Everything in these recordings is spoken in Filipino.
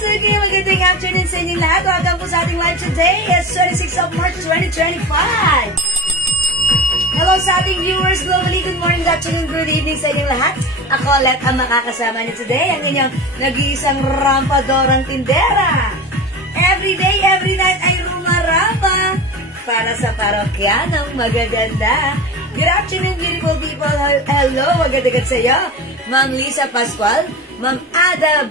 Suki, magandang afternoon sa inyong lahat. Welcome po sa ating live today. It's 26 of March 2025. Hello sa ating viewers globally. Good morning, good afternoon, good evening sa inyong lahat. Ako ulit ang makakasama niyo today, ang inyong nag-iisang rampadorang tindera. Every day, every night ay rumarapa para sa parokyanong magaganda. Good afternoon, beautiful people. Hello, magandang sa iyo. Ma'am Lisa Pascual, Ma'am Ada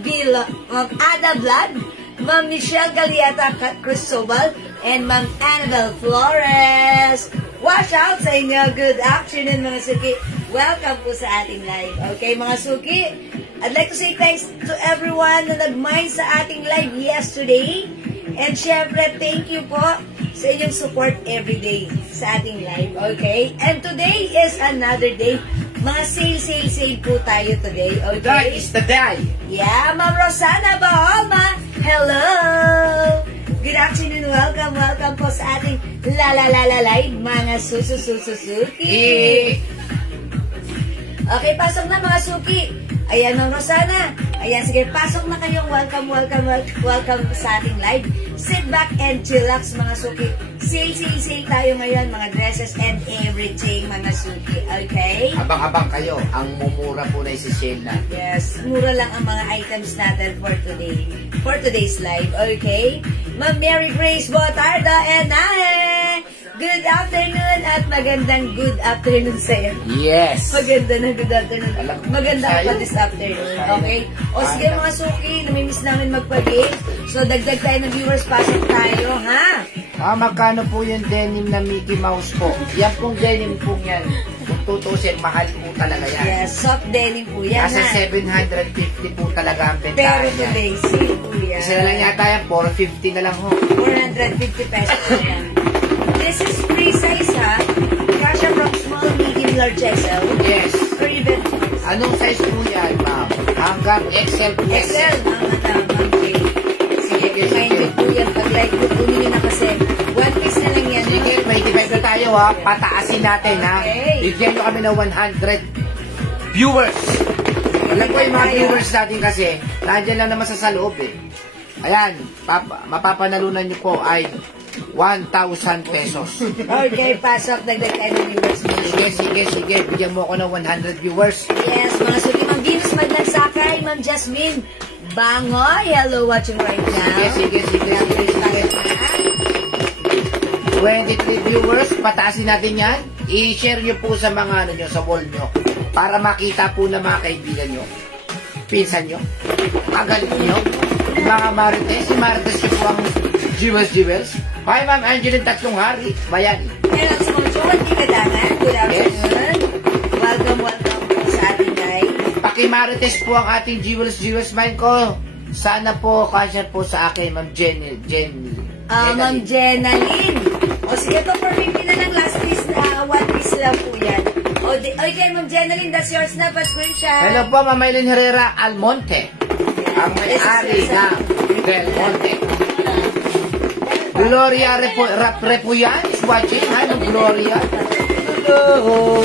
Vlad, Ma'am Michelle Galiata Cristobal, and Ma'am Annabelle Flores. Watch out sa inyo. Good afternoon, mga suki. Welcome po sa ating live. Okay, mga suki, I'd like to say thanks to everyone na nag-mind sa ating live yesterday. And syempre, thank you po sa inyong support everyday sa ating live. Okay? And today is another day. Mga sale po tayo today. Okay? Today is the day. Yeah, Ma'am Rosana Baoma. Hello! Good afternoon. Welcome po sa ating live, mga suki. Okay, pasok na mga suki. Ayan, Ma'am Rosana. Ayan, sige, pasok na kayong welcome sa ating live. Sit back and chillax, mga suki. Sale tayo ngayon, mga dresses and everything, mga suki. Okay? Abang-abang kayo. Ang mumura po na isi-sale na. Yes, mura lang ang mga items natin for today. For today's live, okay? Ma'am Mary Grace Botardo and Nae! Good afternoon at magandang good afternoon sa iyo. Yes. Maganda na good afternoon. Maganda pa this afternoon. Okay? O sige mga suki, namimiss namin magpa-game. So dagdag tayo ng viewers, pasok tayo, ha? Magkano po yung denim na Mickey Mouse po? Yan pong denim po yan. Kung tutusin, mahal po talaga yan. Yes, soft denim po yan, Nasa ha? 750 po talaga ang Pero bentahan yan. today, sale po yan. Isa na lang yata yan, 450 na lang ho. 450 pesos po yan. This is free size, ha? Kasha from small, medium, large XL. Yes. Or even Anong size po yan, ma'am? Hanggang XL po. XL. Ma'am Jay. Sige, reminder po yan. Pag-like po, kunin nyo na kasi. One piece na lang yan. Sige, may depende tayo ha. Pataasin natin ha. Okay. Bigyan nyo kami ng 100 viewers. Alam ko yung mga viewers natin kasi, nandiyan lang naman sa loob eh. Ayan, mapapanalunan nyo po ay 1,000 pesos. Okay, pasok. Dagdag tayo ng viewers. Sige. Bigyan mo ako ng 100 viewers. Yes, mga suki. Ma'am Venus Maglansakay, Ma'am Jasmine Bangoy. Hello, watching right now. Sige. 23 viewers, pataasin natin yan. I-share nyo po sa mga ano nyo, sa wall nyo. Para makita po ng mga kaibigan nyo. Pinsan nyo. Magalit nyo. Mga Marites. Si Marites nyo po ang Jewels. Hi, Ma'am Angeline Tatlong Hari. Bayan. Hello, Smochon. Ikadangan. Good afternoon. Welcome po sa ating live. Pakimarites po ang ating Jewels mind ko. Sana po, kasya po sa akin, Ma'am Ma'am Jenaline. O sige po, for 50 na lang last piece. One piece lang po yan. Okay, Ma'am Jenaline, that's yours na. Pa-screenshot. Hello po, Ma'am Maylin Herrera Almonte. Ang may-ari ng Del Monte. Gloria Repuyan is watching. Ano, Gloria? Gloria.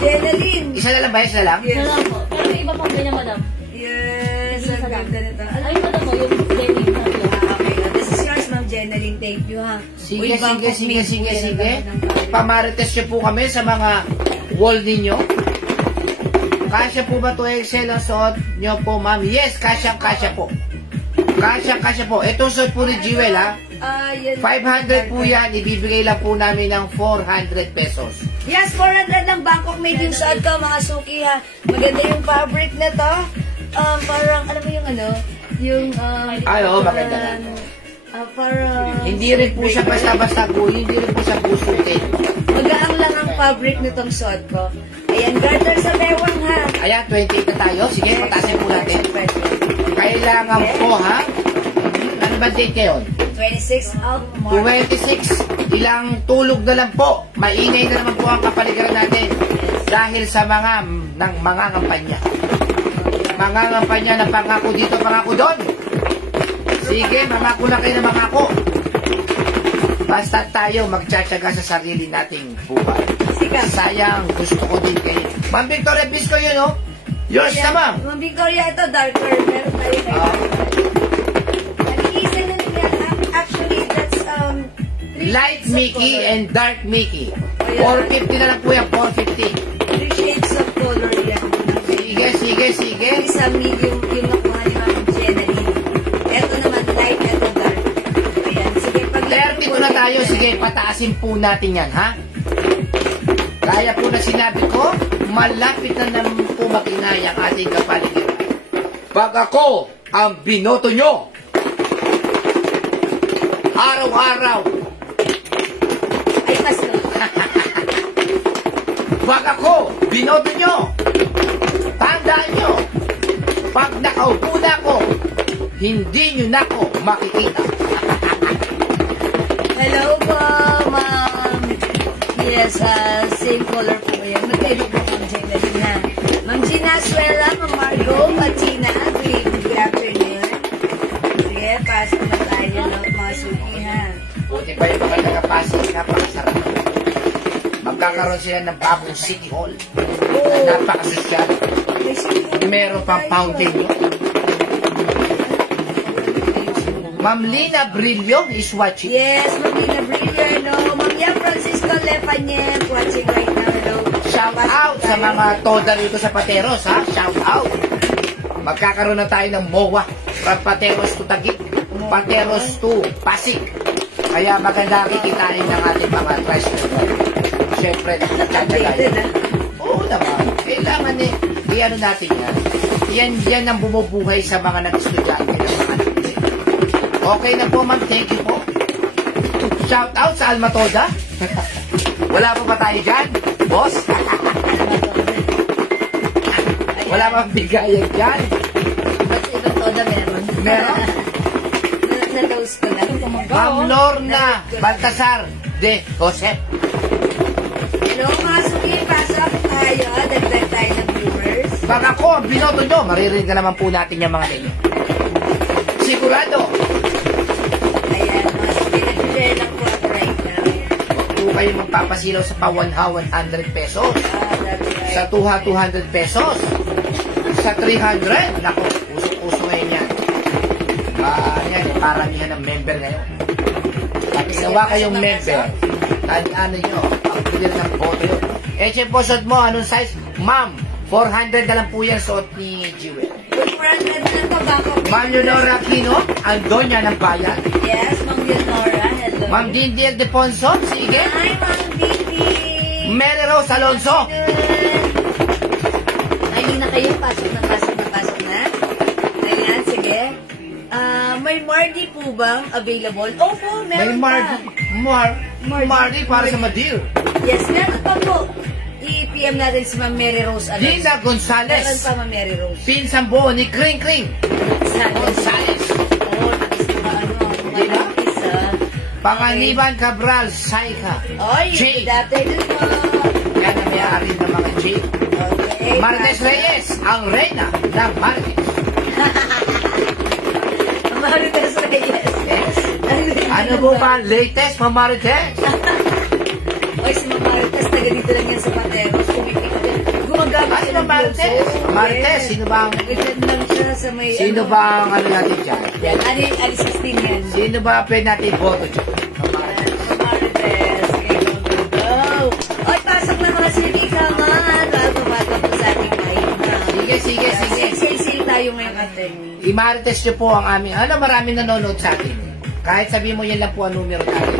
Jenaline. Isa na lang ba? Isa na lang? Yes. Wala po. Pero may iba pang ganyan, madam. Yes, ang ganda nito. Ay, madam mo, yung denim na yun. Okay, this is yours, Ma'am Jenaline. Thank you, ha. Sige. Pamarites nyo po kami sa mga wall ninyo. Kasya po ba ito XL ang suot nyo po, ma'am? Yes, kasya po. Kasya po. Ito suot po ni Jewel, ha? 500 po yan. Ibibigay lang po namin ng 400 pesos. Yes, 400 ng Bangkok made yung suot ko, mga suki, ha. Maganda yung fabric na to. Parang, alam mo yung ano? Yung, Ay, oo, maganda na. Parang... Hindi rin po siya basta-basta po. Hindi rin po siya pusutin. Magaang lang ang fabric nitong suot ko. Ayan, garter sa bewang, ha. Ayan, 28 na tayo. Sige, patasin po natin. Kailangan po, ha? Ano ba date ngayon? 26 of March. 26. Ilang tulog na lang po. Maingay na naman po ang kapaligiran natin. Dahil sa mga kampanya. Mga kampanya na pangako dito, pangako doon. Sige, mamako lang kayo na mangako. Basta tayo magtsatsaga sa sarili nating buhay. Sige. Sayang, gusto ko din kayo. Ma'am Victoria Bisco yun, oh. Yours Ayan, na, ma'am. Ma'am Victoria, ito darker. Meron tayo kayo. Nag-iisa na lang yan. Actually, that's Light Mickey and Dark Mickey. Ayan. 450 na lang po yan, 450. 3 shades of color yan. Sige. Isa medium yung nakuha ni Ma'am Jenny. Ito naman light, ito dark. Ayan, sige. 32 na tayo, sige, pataasin po natin yan, ha? Kaya po na sinabi ko, malapit na naman po makinay ang ating kapaligiran. Pag ako ang binoto nyo, araw-araw, Ay, pasto. pag ako binoto nyo, tandaan nyo, pag nakaupo na ako, hindi nyo na ako makikita. Hello po, Ma'am. Yes, same color po yan. Magkaiba po Ma'am Gina. Ma'am Gina Suela, Ma'am Margo, Patina, good afternoon. Sige, pasok na tayo ng mga suki, ha? Buti pa yung mga nagapasok, napakasarap. Magkakaroon sila ng bagong City Hall. Na napakasosyal. May suki. Meron pang fountain nyo. Ma'am Lina Brillo is watching. Yes, Ma'am Lina Brillo, hello. Ma'am Yan Francisco Lepanyen, watching right now, hello. Shout out sa mga toda rito sa Pateros, ha? Shout out. Magkakaroon na tayo ng MOA from Pateros to Taguig, Pateros to Pasig. Kaya maganda kikitain ng ating mga tricycle. Siyempre, Updated, ha? Oo naman. Kailangan i-ano natin yan. Yan ang bumubuhay sa mga nag-estudyante ng mga natin. Okay na po, ma'am. Thank you po. Shout out sa Almatoda. Wala pa ba tayo dyan, boss? Wala pa bigayan dyan. Ba't ibang toda meron? Meron? Na-dose ko lang. Ma'am Lorna Baltasar de Josep. Hello, mga suki. Pasok tayo. Dagdag tayo ng viewers. Pag ako ang binoto nyo, maririnig na naman po natin yung mga ninyo. Sigurado. Ayan, mga suki. Nag-share lang po ako right now. Huwag po kayo magpapasilaw sa pa 100 pesos. That's right. Sa 200 pesos. Sa 300. Naku, usok-uso ngayon yan. Yan, paramihan ng member ngayon. Pag ginawa kayong member, ano nyo, ang pilir ng boto yun. Eche po, suot mo, anong size? Ma'am, 400 na lang po yan suot ni Jewel. Good friend, ano ng tabako? Ma'am Leonora Aquino, ang donya ng bayan. Yes, Ma'am Leonora. Hello. Ma'am Dindiel De Ponson, sige. Hi, Ma'am Vicky. Mary Rose Alonso. Ayun na kayo. Pasok na. Ayan, sige. May Mardi po bang available? Opo, May meron pa. Mardi para sa Madeira. Yes, meron pa po. I-PM natin si Ma'am Mary Rose Alonso. Linda Meron Gonzales. pa Ma'am Mary Rose. Pinsan buo ni Kring Kring Gonzales. Oo, Diba? isa. Panganiban Cabral Saika. Oy, Jade. good afternoon po. Yan ang may-ari ng mga Jade. Okay. Martes Reyes, ang reyna ng Martes. Marites Reyes. Yes. Ano po ba ang latest, Ma'am Marites? Oy, si Ma'am Marites, taga dito lang yan sa Pateros. Gumagamit Ay, Ma'am Marites. Marites, sino ba ang... Nagdyan lang siya sa may... Sino ba ang ano natin dyan? Yan, Ali 16 yan. Sino ba pwede natin iboto dyan? Ma'am Marites. Marites. Go. Oy, pasok na mga sili ka man. Bago po sa ating kain. Sige. Sale tayo ngayon atin. I-Marites nyo po ang aming... Maraming nanonood sa atin. Kahit sabihin mo yan lang po ang numero natin.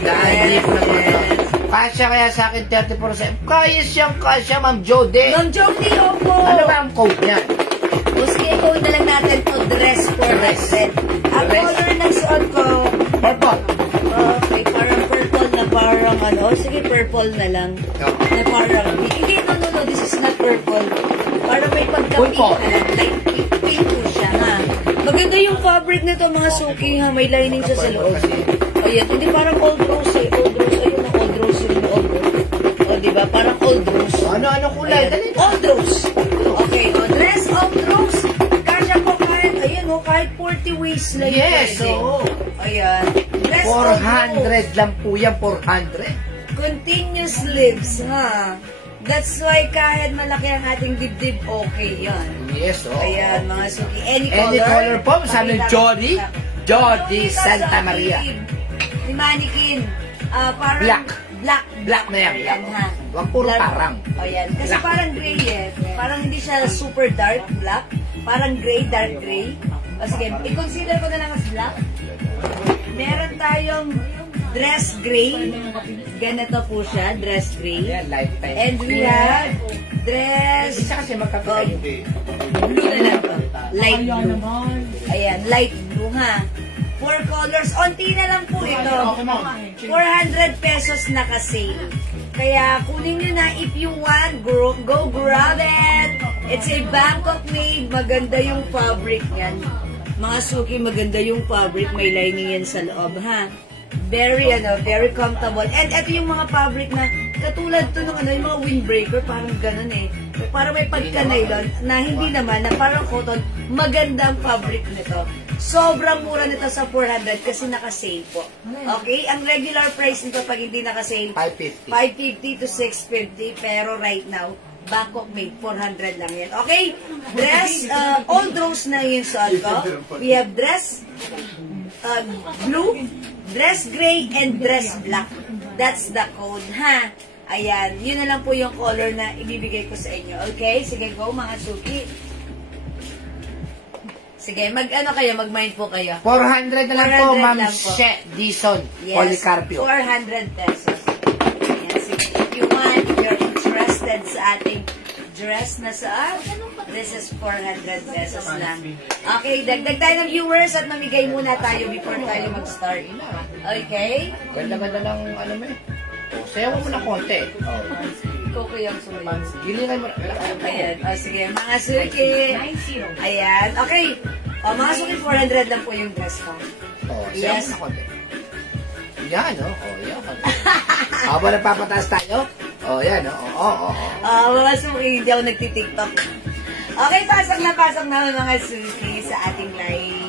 Dahil hindi po nanonood. Kasya kaya sa akin 30%. Kasya, Ma'am Jode. Ma'am Jody, opo. Ano ba ang code niyan? Buski, code na lang natin to dress for red. Ang Dress. color ng suot ko, Purple. okay, parang purple na parang ano. Sige, purple na lang. Na parang, hindi, no, this is not purple. Parang may pagka-pink Purple. na lang. Like, pink po siya, ha. Maganda yung fabric nito, mga suki, ha. May lining siya sa loob. Ayan, hindi parang old rose, eh. Old rose, ayun ang old rose yung old rose. O, diba? Parang old rose. Ano kulay? Ayan. Dali. Old rose. Okay, o, dress of rose. Kasya po kahit, ayun, o, kahit 40 waist lang. Yes, pwede. oo. Ayan. Dress of rose. 400 lang po yan, 400. Continuous sleeves, ha? That's why kahit malaki ang ating dibdib, okay yan. Yes, oh. Ayan, mga suki. Any Any color po, sabi ng Jody. Jody Dito Santa sa Maria. Ni Mannequin. Parang Black. Black na yan, black. ha. Wag puro parang. O yan. Kasi Black. parang gray eh. Parang hindi siya super dark black. Parang gray, dark gray. O sige, i-consider ko na lang as black. Meron tayong dress gray. Ganito po siya, dress gray. Ayan, lifetime. And we have dress Isa kasi magkakaroon. blue na lang to. Light blue. Ayan, light blue ha. 4 colors. Onti na lang po ito. 400 pesos naka-sale. Kaya kunin nyo na if you want. Go grab it. It's a Bangkok made. Maganda yung fabric yan. Mga suki, maganda yung fabric. May lining yan sa loob ha. Very comfortable. And ito yung mga fabric na katulad to ng yung mga windbreaker, parang ganun eh. Parang may pagka-nylon na hindi naman, na parang cotton. Magandang fabric nito. Sobrang mura nito sa 400 kasi naka-sale po. Okay? Ang regular price nito pag hindi naka-sale, 550. 550 to 650. Pero right now, Bangkok made, 400 lang yan. Okay? Dress, all rose na yung suot ko. We have dress blue, dress gray, and dress black. That's the code, ha? Ayan, yun na lang po yung color na ibibigay ko sa inyo. Okay? Sige, go mga suki. Sige, mag-mind po kayo. 400 na lang po, 400 Ma'am lang po. She Dison. Yes, Policarpio. 400 pesos. Ayan, sige. If you want, if you're interested sa ating dress na suot, this is 400 pesos lang. Okay, dagdag tayo ng viewers at mamigay muna tayo before tayo mag-start. Okay? Ganda-ganda ng ano mo eh. Sayaw mo na konti. Ikaw ko yung sumayon. Gilingan mo na. Ayan. O, sige, mga suki. Ayan. Okay. O, mga suki, 400 lang po yung dress ko. Oh, sayaw Yes. mo na konti. Yan, oh. Oh, yan. Habang napapataas tayo. Oh, yan, oh. Mga suki, hindi ako nagtitiktok. Okay, pasok na mga suki sa ating live.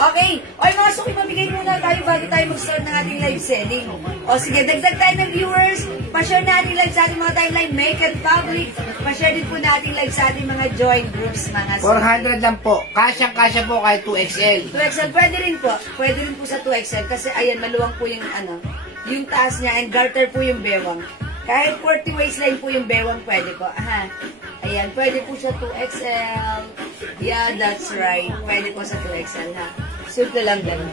Okay. Oy, mga suki, mabigay muna tayo bago tayo mag-start ng ating live selling. O sige, dagdag tayo ng viewers. Pa-share natin live sa ating mga timeline. Make it public. Pa-share din po natin live sa ating mga join groups, mga suki. 400 lang po. Kasyang-kasya po kahit 2XL. 2XL, pwede rin po. Pwede rin po sa 2XL kasi ayan, maluwang po yung yung taas niya and garter po yung bewang. Kahit 40 waistline po yung bewang, pwede po. Aha. Ayan, pwede po siya 2XL. Yeah, that's right. Pwede po sa 2XL, ha. Simple lang ganun.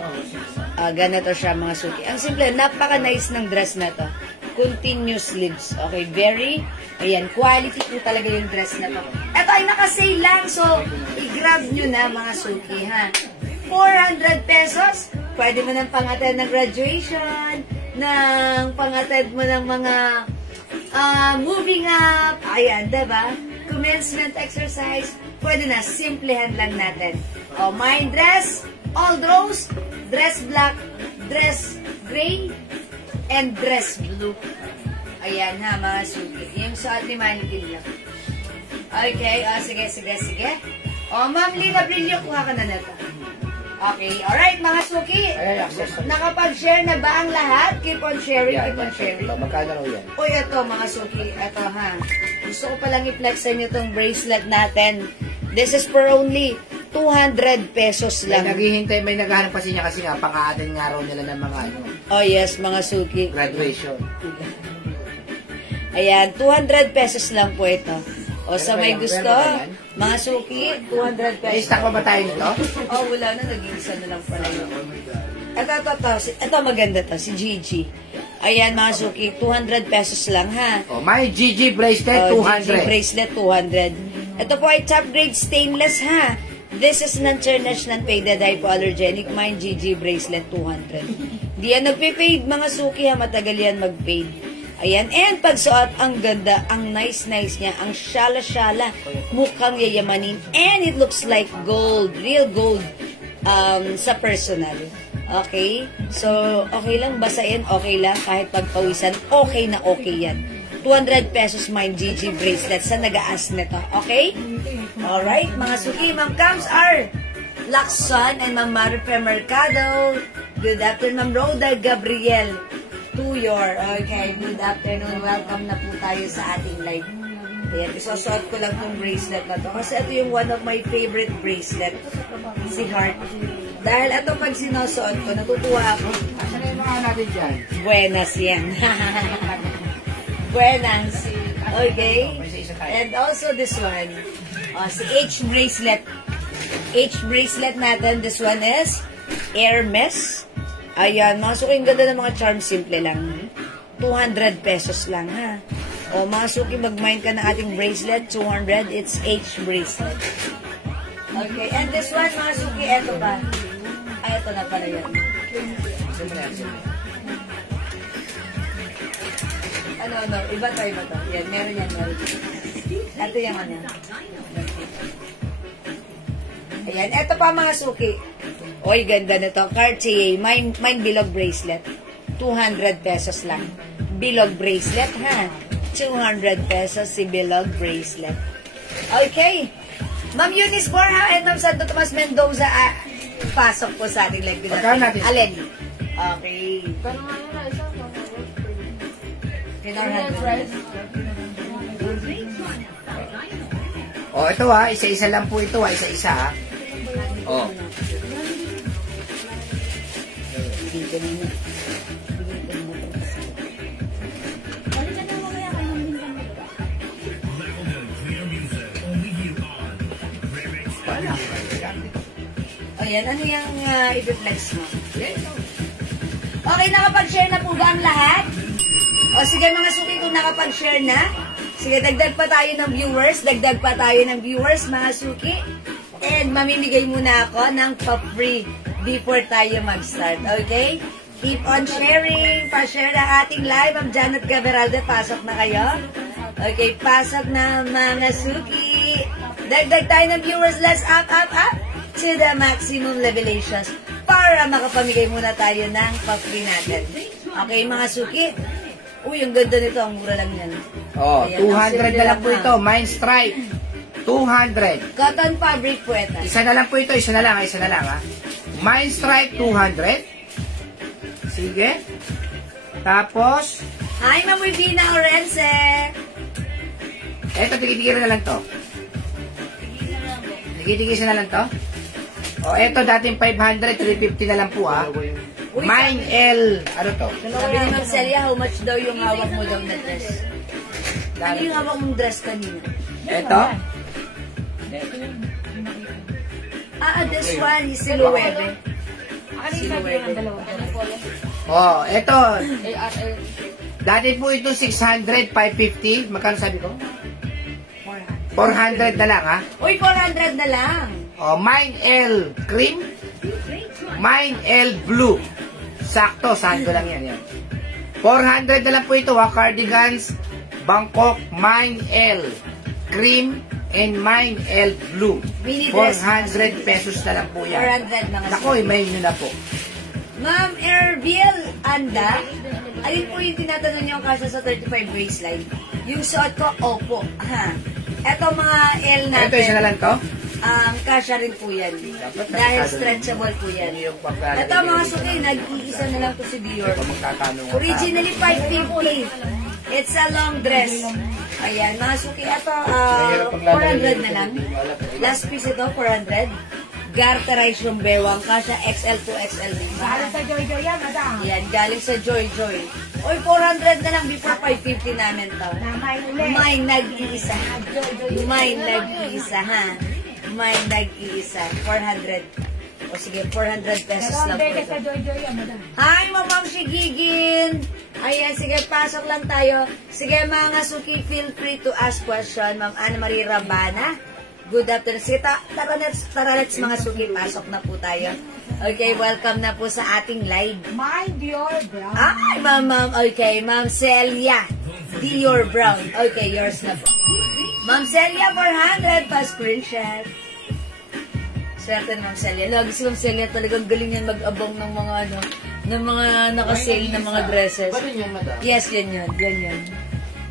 Ganito siya, mga suki. Ang simple, napaka-nice ng dress na to. Continuous sleeves. Okay, very, ayan, quality po talaga yung dress na to. Ito ay naka-sale lang, so i-grab nyo na, mga suki, ha. 400 pesos. Pwede mo nang pang-attend ng graduation, ng pang-attend mo ng mga moving up, ayan, diba? Commencement exercise, pwede na, simplehan lang natin. O, my dress, all rose, dress black, dress gray, and dress blue. Ayan ha, mga suki. Yung suot ni Mannequin lang. Okay, sige. O, Ma'am Lina Brillo, kuha ka na nito. Okay, alright mga suki. Nakapag-share na ba ang lahat? Keep on sharing, keep on sharing. Magkano raw yan? Uy, ito mga suki. Ito ha. Gusto ko palang i-flex sa inyo itong bracelet natin. This is for only 200 pesos May lang. naghihintay, may naghahanap kasi niya kasi nga, pang-aatin nga raw nila ng mga Oh yes, mga suki. graduation. Ayan, 200 pesos lang po ito. O sa may gusto, Meron ba yan? mga suki, 200 May pesos. stock pa ba tayo nito? Oh, wala na. Nag-iisa na lang pala yun. Ito maganda to, si Gigi. Ayan, mga suki, 200 pesos lang, ha? Oh, may GG bracelet, Oh, 200. GG bracelet, 200. Ito po ay top grade stainless, ha? This is non-international faded hypoallergenic. Mine, GG bracelet, 200. Di yan nagpe-fade, mga suki, ha? Matagal yan mag-fade. Ayan, and pagsuot, ang ganda, ang nice niya, ang shala-shala, mukhang yayamanin, and it looks like gold, real gold, sa personal. Okay? So, okay lang, basain, okay lang, kahit pagpawisan, okay na okay yan. 200 pesos mine GG bracelet sa nag-aas nito. Okay? Alright, mga suki, Ma'am Cams are Lacson and Ma'am Marife Mercado. Good afternoon, Ma'am Rhoda Gabriel. to your, okay, good afternoon. Welcome na po tayo sa ating live. Ayan, isusuot ko lang itong bracelet na to. Kasi ito yung one of my favorite bracelet. Si Heart. Dahil ito pag sinusuot ko, natutuwa ako. Asan na yung mga natin dyan? Buenas yan. Buenas. Okay. And also this one. Si H bracelet. H bracelet natin. This one is Hermes. Ayan. Mga suki, ang ganda ng mga charms. Simple lang. 200 pesos lang, ha. O, mga suki, mag-mind ka ng ating bracelet. 200. It's H bracelet. Okay. And this one, mga suki, eto ba? Ay, eto na pala yan. Ano, iba to. Yan, meron yan. Ito yung ano. Ayan, eto pa mga suki. Oy, ganda nito. Cartier, mine bilog bracelet. 200 pesos lang. Bilog bracelet, ha? 200 pesos si bilog bracelet. Okay. Ma'am Eunice Borja and Ma'am Santo Tomas Mendoza, pasok po sa ating live. Pagkaan natin. Alin? Okay. O, ito isa-isa lang po ito isa-isa O. Ayan, ano yung i-flex mo? Okay, nakapag-share na po ba ang lahat? O sige mga suki, kung nakapag-share na, sige, dagdag pa tayo ng viewers, mga suki. And mamimigay muna ako ng pa-free before tayo mag-start, okay? Keep on sharing, pa-share na ating live. Ma'am Janet Gaberalde, pasok na kayo. Okay, pasok na mga suki. Dagdag tayo ng viewers, let's up to the maximum revelations para makapamigay muna tayo ng pa-free natin. Okay, mga suki? Uy, ang ganda nito. Ang mura lang yan. Oh, 200 na lang po ito. Mine stripe. 200. Cotton fabric po ito. Isa na lang po ito. Isa na lang ha. Mine stripe, 200. Sige. Tapos, Hi, Ma'am Wivina Orense. eto, tigil-tigil na lang to. Tigil-tigil na lang to. O, eto, dating 500, 350 na lang po, ha. Mine L, ano to? Sabi ni Ma'am Celia, how much daw yung hawak mo daw na dress? Ano yung hawak mong dress kanina? Eto? This one is Siluwebe. O, eto. Dati po ito 600, 550. Magkano sabi ko? 400 na lang, ha? Uy, 400 na lang. O, Mine L cream. Mine L blue. Sakto, sando lang yan. 400 na lang po ito, ha? Cardigans, Bangkok, Mine L cream and Mine L blue. 400 pesos na lang po yan. 400 mga Nako, email nyo na po. Ma'am Erbil Anda, alin po yung tinatanong niyo kasi sa 35 waistline? Yung suot ko, opo. Eto mga L natin. Ito, isa na lang to? Kasha rin po yan. Dahil stretchable po yan. Ito mga suki, nag-iisa na lang po si Dior. Originally 550. It's a long dress. Ayan, mga suki, ito 400 na lang. Last piece ito, 400. Garterize yung bewang. Kasha XL to XL. Galing sa Joy Joy yan, madam. Yan, galing sa Joy Joy. Oy, 400 na lang before 550 namin to. May nag-iisa. May nag-iisa, ha? May nag-iisa. 400. O sige, 400 pesos lang po ito. Sa Joy Joy yan, madam. Hi, Ma'am Shigigin! Ayan, sige, pasok lang tayo. Sige, mga suki, feel free to ask question. Ma'am Ana Marie Rabana. Good afternoon. Sige, tara let's mga suki, pasok na po tayo. Okay, welcome na po sa ating live. Mind your brown. Ay, ma'am, okay, Ma'am Celia, Dior Brown. Okay, yours na po. Ma'am Celia, 400 pa screenshot. Swerte Ma'am Celia. Lagi si Ma'am Celia talagang galing yan mag-abang ng mga ng mga naka-sale na mga dresses. Yes, yan.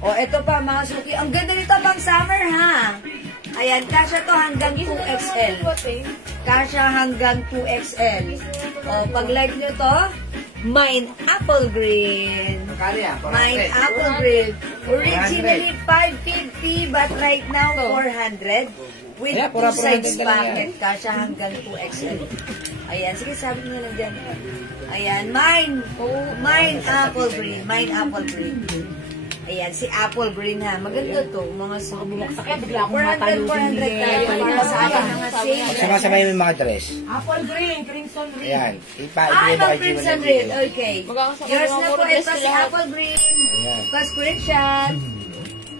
O, eto pa mga suki. Ang ganda nito pang summer, ha? Ayan, kasha to hanggang 2XL. Kasha hanggang 2XL. O, pag like nyo to, Mine Apple Green. Magkano yan? Mine 400. Apple Green. Originally 550 but right now 400. With Ayan, 2 sides 400 ka lang packet. Kasya hanggang 2XL. Ayan, sige sabi nyo lang dyan. Ayan, mine Apple Green. Mine Apple Green. Ayan, si Apple Green ha. Maganda to. Mga sa Sakit, bigla akong matalo. 400 tayo para sa akin mga sale. Sama-sama yung mga dress. Apple green, crimson green. Ayan. Ah, Ibigay mo ibang kay Crimson Jimmy Red. ng video. Okay. Magkakasama Yours yung na mga po. dress Ito si nila. Apple Green. Ayan. Pa-screenshot.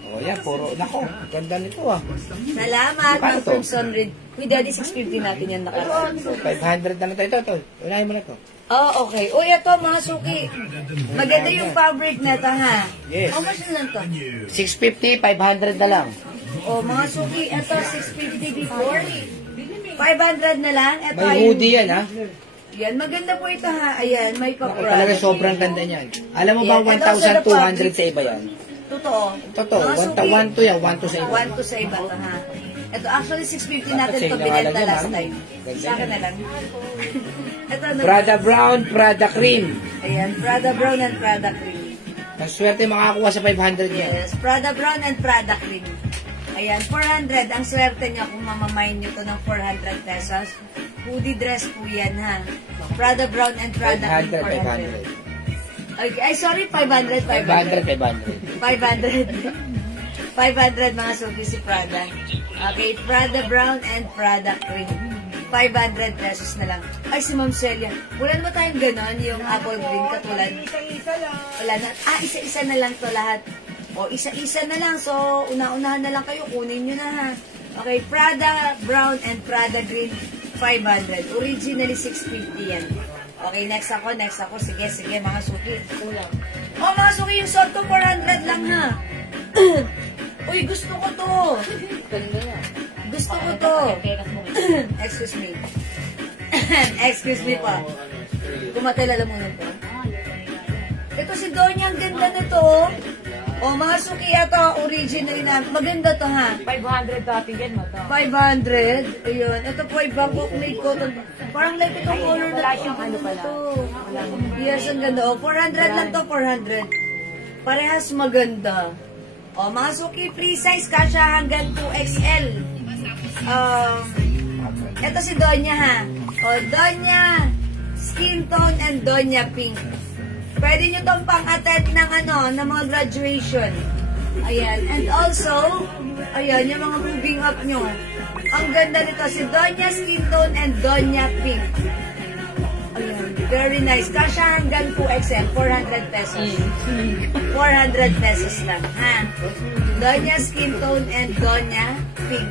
O yan, puro. Nako, ganda nito ah. Salamat, Paano Ma'am to? Crimson Red. Kuya Daddy, 650 natin yan nakaraan. 500 na lang ito. Ito. Unahin mo na ito. Oh, okay. Uy, ito mga suki. Maganda yung fabric na ito, ha? Yes. How much na lang to? 650, 500 na lang. Oh, mga suki, ito 650 before. 500 na lang. Ito May hoodie yan ha. Yan, maganda po ito ha. Ayan, may Ako pa-prod. talaga sobrang ganda niyan. Alam mo ba, Yan. Ito sa 1,200 sa iba yan? Totoo. Totoo, Mga suki, 1 to yan, 1 to sa iba. 1 to sa iba to ha. Ito, actually 650 natin Dapat to sa inyo binenta nga lang last yan, time. ma'am. Sa akin na lang. Ito, Prada Brown, Prada Cream. Ayan, Prada Brown and Prada Cream. Ang swerte makakuha sa 500 yan. Yes, Prada Brown and Prada Cream. Ayan, 400. Ang swerte niya kung mamamain nyo to ng 400 pesos. Hoodie dress po yan, ha? Prada Brown and Prada Cream, 400. 500. Okay, ay, sorry, 500, 500, 500. 500. 500. 500 mga suki si Prada. Okay, Prada Brown and Prada Cream. 500 pesos na lang. Ay, si Ma'am Celia. Wala naman tayong ganon, yung apple green katulad. Isa-isa lang. Wala na. Ah, isa-isa na lang to lahat. O, isa-isa na lang. So, una-unahan na lang kayo. Kunin nyo na ha. Okay, Prada Brown and Prada Green, 500. Originally, 650 yan. Okay, next ako. Sige, mga suki. Kulang. Oh, mga suki, yung sort ko, 400 lang ha. Uy, gusto ko to. Ganda yan. Gusto ko to. Pekas mo. Excuse me. Excuse me po. Kumatalala muna po. Ito si Donya, ang ganda nito. O, mga suki ito, original na. Maganda to ha. 500 dati yan, mata. 500. Ayun. Ito po ay Bangkok made cotton. Parang like itong color na Wala siyang ano pala. ito. Yes, ang ganda. O, 400 lang to, 400. Parehas maganda. O, mga suki, free size, kasha hanggang 2XL. Ito si Donya ha. O, Donya skin tone and Donya pink. Pwede nyo itong pang-attend ng ng mga graduation. Ayan. And also, ayan, yung mga moving up nyo. Ang ganda nito, si Donya skin tone and Donya pink. Ayan. Very nice. Kasha hanggang 2XL, 400 pesos. 400 pesos lang, ha? Donya skin tone and Donya pink.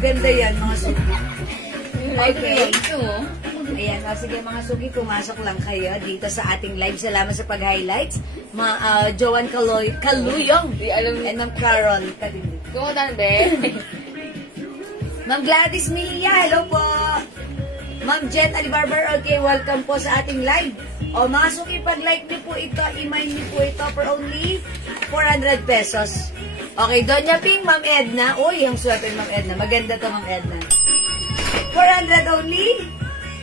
Ganda yan, mga suki. Okay. Ayan, sige mga suki, pumasok lang kayo dito sa ating live. Salamat sa pag-highlights. Joan Caluyong. Di alam And Ma'am Carol Katindi. Kumutan, be? Ma'am Gladys Mia, hello po. Ma'am Jet Alibarber, okay, welcome po sa ating live. O mga suki, pag-like niyo po ito, i-mine niyo po ito for only 400 pesos. Okay, Donya Ping, Ma'am Edna. Uy, ang swerte Ma'am Edna. Maganda to, Ma'am Edna. 400 only.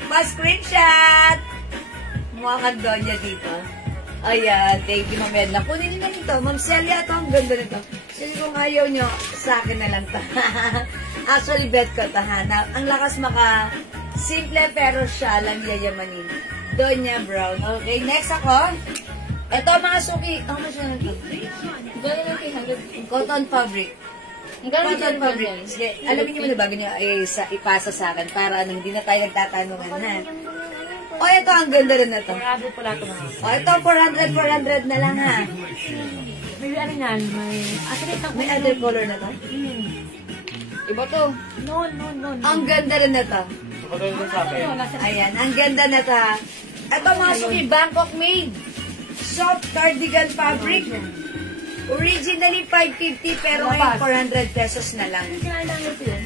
Pa-screenshot. Mukha kang Donya dito. Ayan, thank you, Ma'am Edna. Kunin niyo na nito. Ma'am Celia, ito, ang ganda nito. Sige, kung ayaw nyo, sa akin na lang to. Actually, bet ko to, ha. Ang lakas simple pero siya lang yayamanin. Donya Brown. Okay, next ako. Ito, mga suki. Ang mas na nito. Gano'n yung 300. Cotton fabric. Gano'n Cotton yung fabric. yan? Sige, alamin niyo muna bago niyo ipasa sa akin para hindi na tayo nagtatanungan, ha. O, ito, ang ganda rin na to. 400 pala ito, mga. O, ito, 400 na lang, ha. May ano yan, may... May other color na to. Iba to. No. Ang ganda rin na to. Ayan, ang ganda na to, ha. Ito, mga suki, Bangkok made. Soft cardigan fabric. Originally 550 pero ngayon 400 pesos na lang.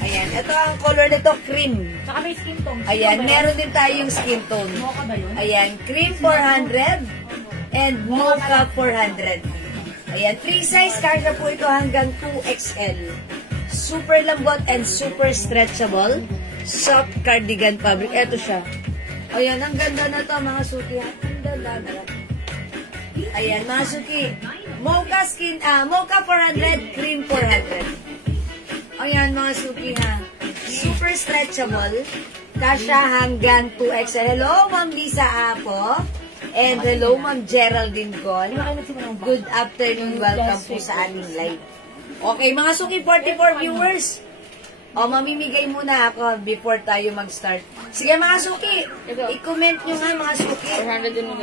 Ayan, ito ang color nito, cream. Saka may skin tone. Ayan, meron din tayong skin tone. Mocha ba yun? Ayan, cream 400 and mocha 400. Ayan, free size kasha po ito hanggang 2XL. Super lambot and super stretchable. Soft cardigan fabric. Ito siya. Ayan, ang ganda na to mga suki. Ang Ayan, mga suki. Mocha skin, mocha 400, cream 400. Ayan, mga suki ha. Super stretchable. Kasha hanggang 2XL. Hello, Ma'am Lisa Apo. And hello, Ma'am Geraldine Gon. Good afternoon. Welcome po sa ating live. Okay, mga suki, 44 viewers. O, mamimigay muna ako before tayo mag-start. Sige, mga suki. I-comment nyo nga, mga suki. 400 din mo.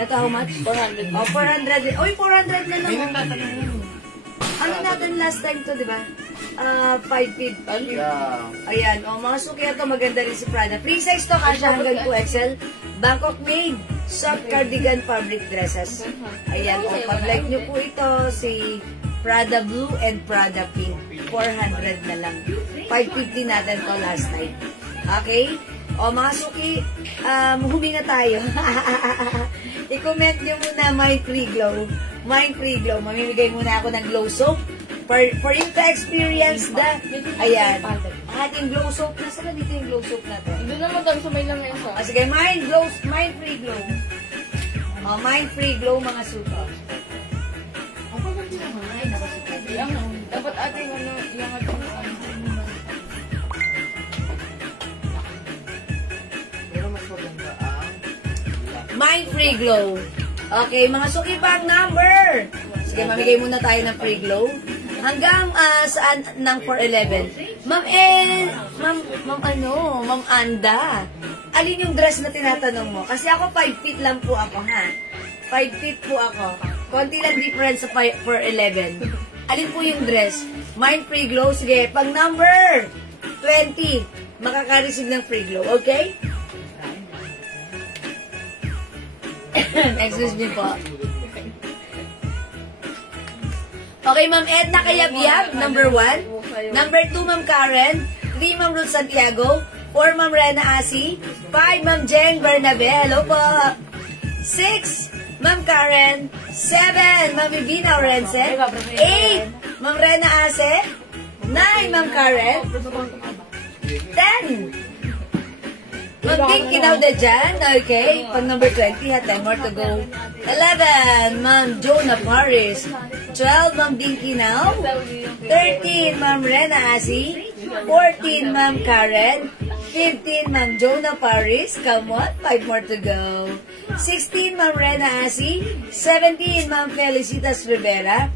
Ito, how much? 400. O, 400. Uy, 400 na lang. Ano natin last time to, di ba? 550. Yeah. Ayan, o, mga suki, ito maganda rin si Prada. Free size to, kasha hanggang 2XL. Bangkok made. Soft cardigan fabric dresses. Ayan, o, pag-like nyo po ito, si Prada Blue and Prada Pink. 400 na lang. 550 natin to last time. Okay? O, mga suki, huminga tayo. I-comment nyo muna my free glow. My free glow. Mamimigay muna ako ng glow soap. For you to experience the, ayan, ating glow soap. Nasa ba dito yung glow soap natin? Doon naman tayo sa may lamesa. Sige, mind free glow. O, mind free glow, mga suka. Dapat ating ano, yung ating Pero mas maganda ang Mind free glow. Okay, mga suki bag number. Sige, mamigay muna tayo ng free glow. Hanggang saan ng 411. Ma'am Anda. Alin yung dress na tinatanong mo? Kasi ako 5 feet lang po ako, ha? 5 feet po ako. Konti lang difference sa 411. Alin po yung dress? Mind free glow. Sige, pag number 20, makaka-receive ng free glow. Okay? Excuse me po. Okay, Ma'am Edna Kayabyab, number 1. Number 2, Ma'am Karen. 3, Ma'am Ruth Santiago. 4, Ma'am Rena Asi. 5, Ma'am Jeng Bernabe. Hello po. 6, Ma'am Karen. 7, Ma'am Ivina Orense. 8, Ma'am Rena Ase. 9, Ma'am Karen. 10, Ma'am Dinky now the dyan. Okay. Pag number 20, ha, 10 more to go. 11, Ma'am Jonah Paris. 12, Ma'am Dinky now. 13, Ma'am Rena Asi. 14, Ma'am Karen. 15, Ma'am Jonah Paris. Come on, 5 more to go. 16, Ma'am Rena Asi. 17, Ma'am Felicitas Rivera.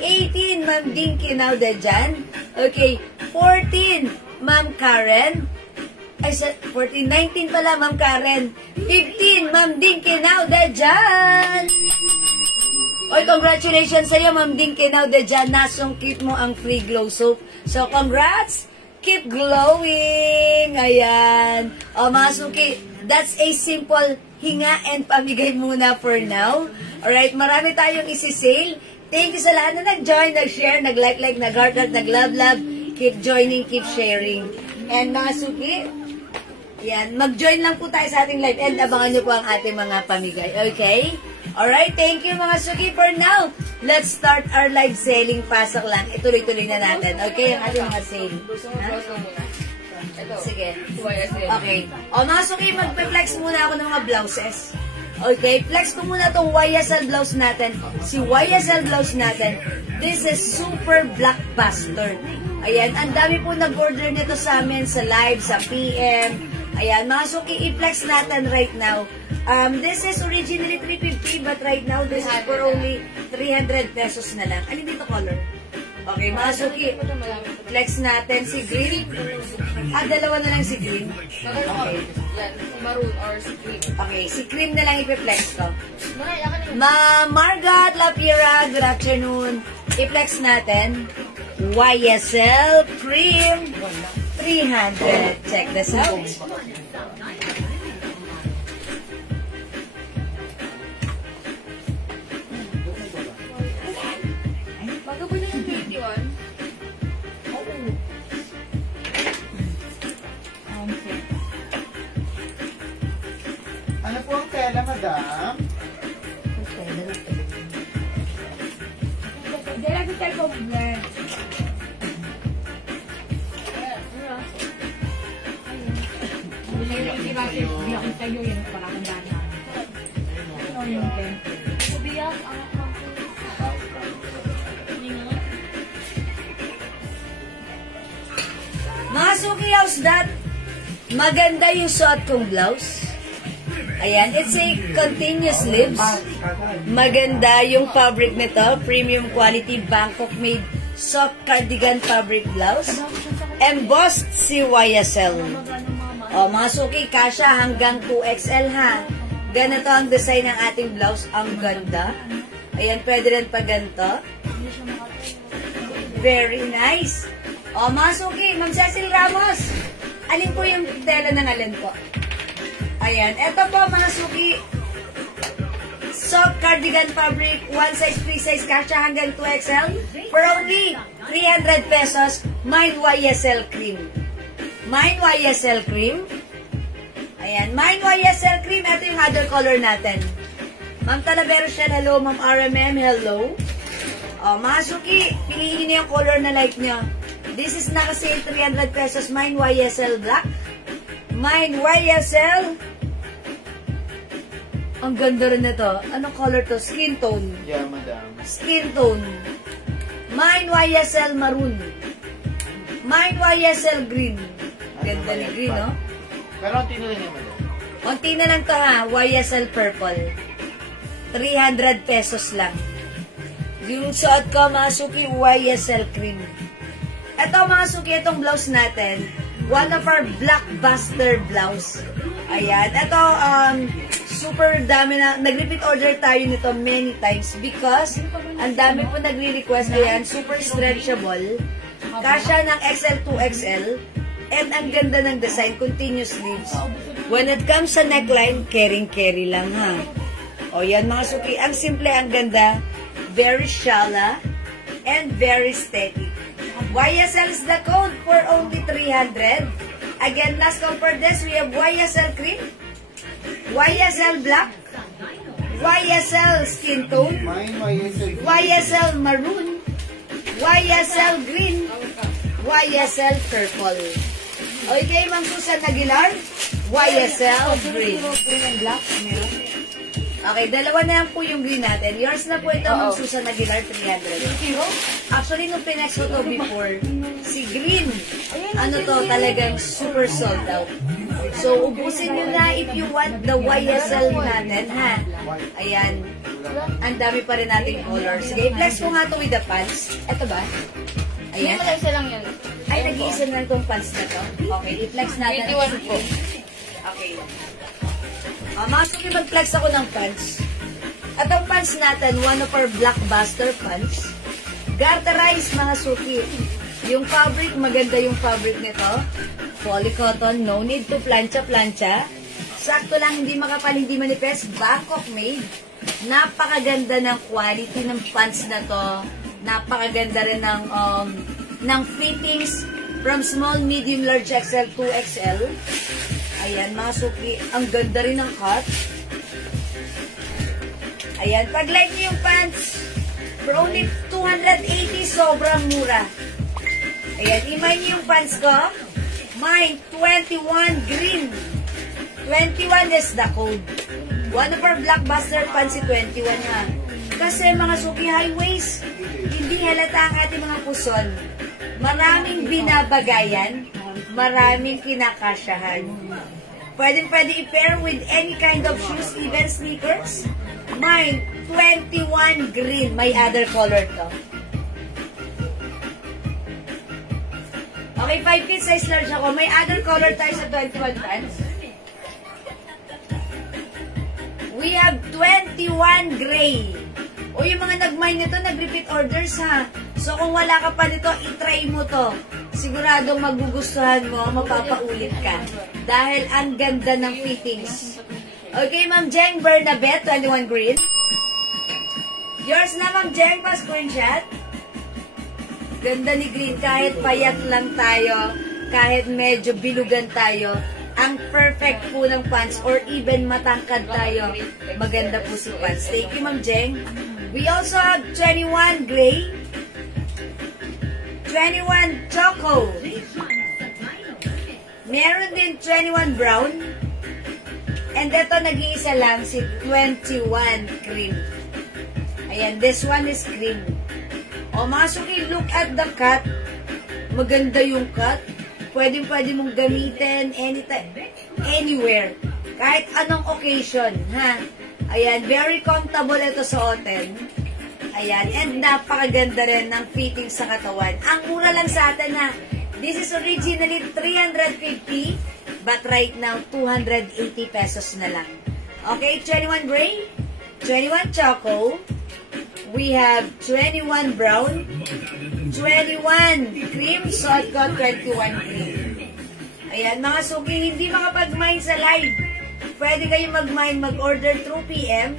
18, Ma'am Dinky now the dyan. Okay. 14, Ma'am Karen. Ay, 14, 19 pala, Ma'am Karen. 15, Ma'am Dinky now the dyan. Oy, congratulations sa iyo, Ma'am Dinky now the dyan. Nasungkit mo ang free glow soap. So, congrats! Keep glowing! Ayan. O, mga suki, that's a simple hinga and pamigay muna for now. Alright, marami tayong isi-sale. Thank you sa lahat na nag-join, nag-share, nag-like, nag-heart, nag-love. Keep joining, keep sharing. And mga suki, yan, mag-join lang po tayo sa ating live and abangan nyo po ang ating mga pamigay. Okay? Alright, thank you mga suki. For now, let's start our live selling. Pasok lang. Ituloy-tuloy na natin. Okay, ang ating mga sale. Sige. Okay. O mga suki, magpe-flex muna ako ng mga blouses. Okay, flex ko muna itong YSL blouse natin. Si YSL blouse natin, this is super blockbuster. Ayan, ang dami po nag-order nito sa amin sa live, sa PM. Ayan, mga suki, i-flex natin right now. This is originally 350, but right now, this is for only 300 pesos na lang. Alin dito color? Okay, mga suki, flex natin si green. Dalawa na lang si green. Okay. Maroon or si cream. Okay, si cream na lang i-flex ko. Margaret Lapira, good afternoon. I-flex natin. YSL Cream 300. Check this out. Bago po na yung 21. ano po ang tela, madam? yung tempo. Mga suki, how's that? Maganda yung suot kong blouse. Ayan, it's a continuous sleeves. Maganda yung fabric nito. Premium quality, Bangkok made soft cardigan fabric blouse. Embossed si YSL. O, mga suki, kasha hanggang 2XL ha. Ganito ang design ng ating blouse. Ang ganda. Ayan, pwede rin pa ganito. Very nice. O, mga suki, Ma'am Cecil Ramos. Alin po yung tela ng alin po? Ayan. Ito po, mga suki. Soft cardigan fabric. One size, free size. Kasha hanggang 2XL. For only 300 pesos. Mine YSL cream. Mine YSL cream. Ayan. Mine YSL cream. Ito yung other color natin. Ma'am Talavero Shell, hello. Ma'am RMM, hello. O, mga suki, piliin niyo yung color na like nyo. This is naka-sale 300 pesos. Mine YSL black. Mine YSL. Ang ganda rin nito. Anong color to? Skin tone. Yeah, madam. Skin tone. Mine YSL maroon. Mine YSL green. Ganda ni green, no? Pero ang tinuloy niya, madam. Unti na lang to ha. YSL purple. 300 pesos lang. Yung suot ko, mga suki, YSL cream. Ito, mga suki, itong blouse natin. One of our blockbuster blouse. Ayan. Ito, super dami na. Nag-repeat order tayo nito many times because ang dami po nagre-request. Ayan, super stretchable. Kasha ng XL to XL. And ang ganda ng design, continuous sleeves. When it comes sa neckline, carry lang ha. O yan, mga suki. Ang simple, ang ganda. Very shallow and very steady. YSL is the code for only 300. Again, last call for this, we have YSL cream, YSL black, YSL skin tone, YSL maroon, YSL green, YSL purple. Okay, Ma'am Susan Aguilar, YSL green. Okay, dalawa na yan po yung green natin. Yours na po ito, Ma'am Susan Aguilar, 300. Actually, nung pinex ko to before, si green, ano to, talagang super sold out. So, ubusin nyo na if you want the YSL natin, ha? Ayan. Ang dami pa rin nating colors. Sige, flex ko nga to with the pants. Ito ba? Ayan. Isa lang yun. Ay, nag-iisa na itong pants na to. Okay, i-flex natin. 21 po. Okay. Mga suki, mag-flex ako ng pants. At ang pants natin, one of our blockbuster pants. Garterized, mga suki. Yung fabric, maganda yung fabric nito. Polycotton, no need to plancha-plancha. Sakto lang, hindi makapal, hindi manipis. Bangkok made. Napakaganda ng quality ng pants na to. Napakaganda rin ng fittings from small, medium, large XL to XL. Ayan, mga suki. Ang ganda rin ng cut. Ayan, pag-like niyo yung pants, for only 280, sobrang mura. Ayan, imay niyo yung pants ko. Mine, 21 green. 21 is the code. One of our blockbuster pants, 21 ha. Kasi mga suki, high waist, hindi halata ang ating mga puson. Maraming binabagayan, maraming kinakasyahan. Pwede i-pair with any kind of shoes, even sneakers. Mine, 21 green. May other color to. Okay, 5 feet size large ako. May other color tayo sa 21 pants. We have 21 gray. O yung mga nag-mine nito, nag-repeat orders ha. So kung wala ka pa nito, i-try mo to. Siguradong magugustuhan mo, mapapaulit ka. Dahil ang ganda ng fittings. Okay, Ma'am Jeng Bernabet, 21 green. Yours na, Ma'am Jeng, pa screenshot. Ganda ni green, kahit payat lang tayo, kahit medyo bilugan tayo, ang perfect po ng pants or even matangkad tayo, maganda po si pants. Thank you, Ma'am Jeng. We also have 21 gray, 21 choco, meron din 21 brown, And ito, nag-iisa lang si 21 cream. Ayan, this one is cream. O mga suki, look at the cut. Maganda yung cut. Pwede mong gamitin anytime, anywhere. Kahit anong occasion, ha? Ayan, very comfortable ito sa suotin. Ayan, and napakaganda rin ng fitting sa katawan. Ang mura lang sa atin, ha? This is originally 350, but right now, 280 pesos na lang. Okay, 21 gray, 21 choco, we have 21 brown, 21 cream, salt ko 21 cream. Ayan, mga suki, hindi makapag-mine sa live. Pwede kayo mag-mine, mag-order through PM.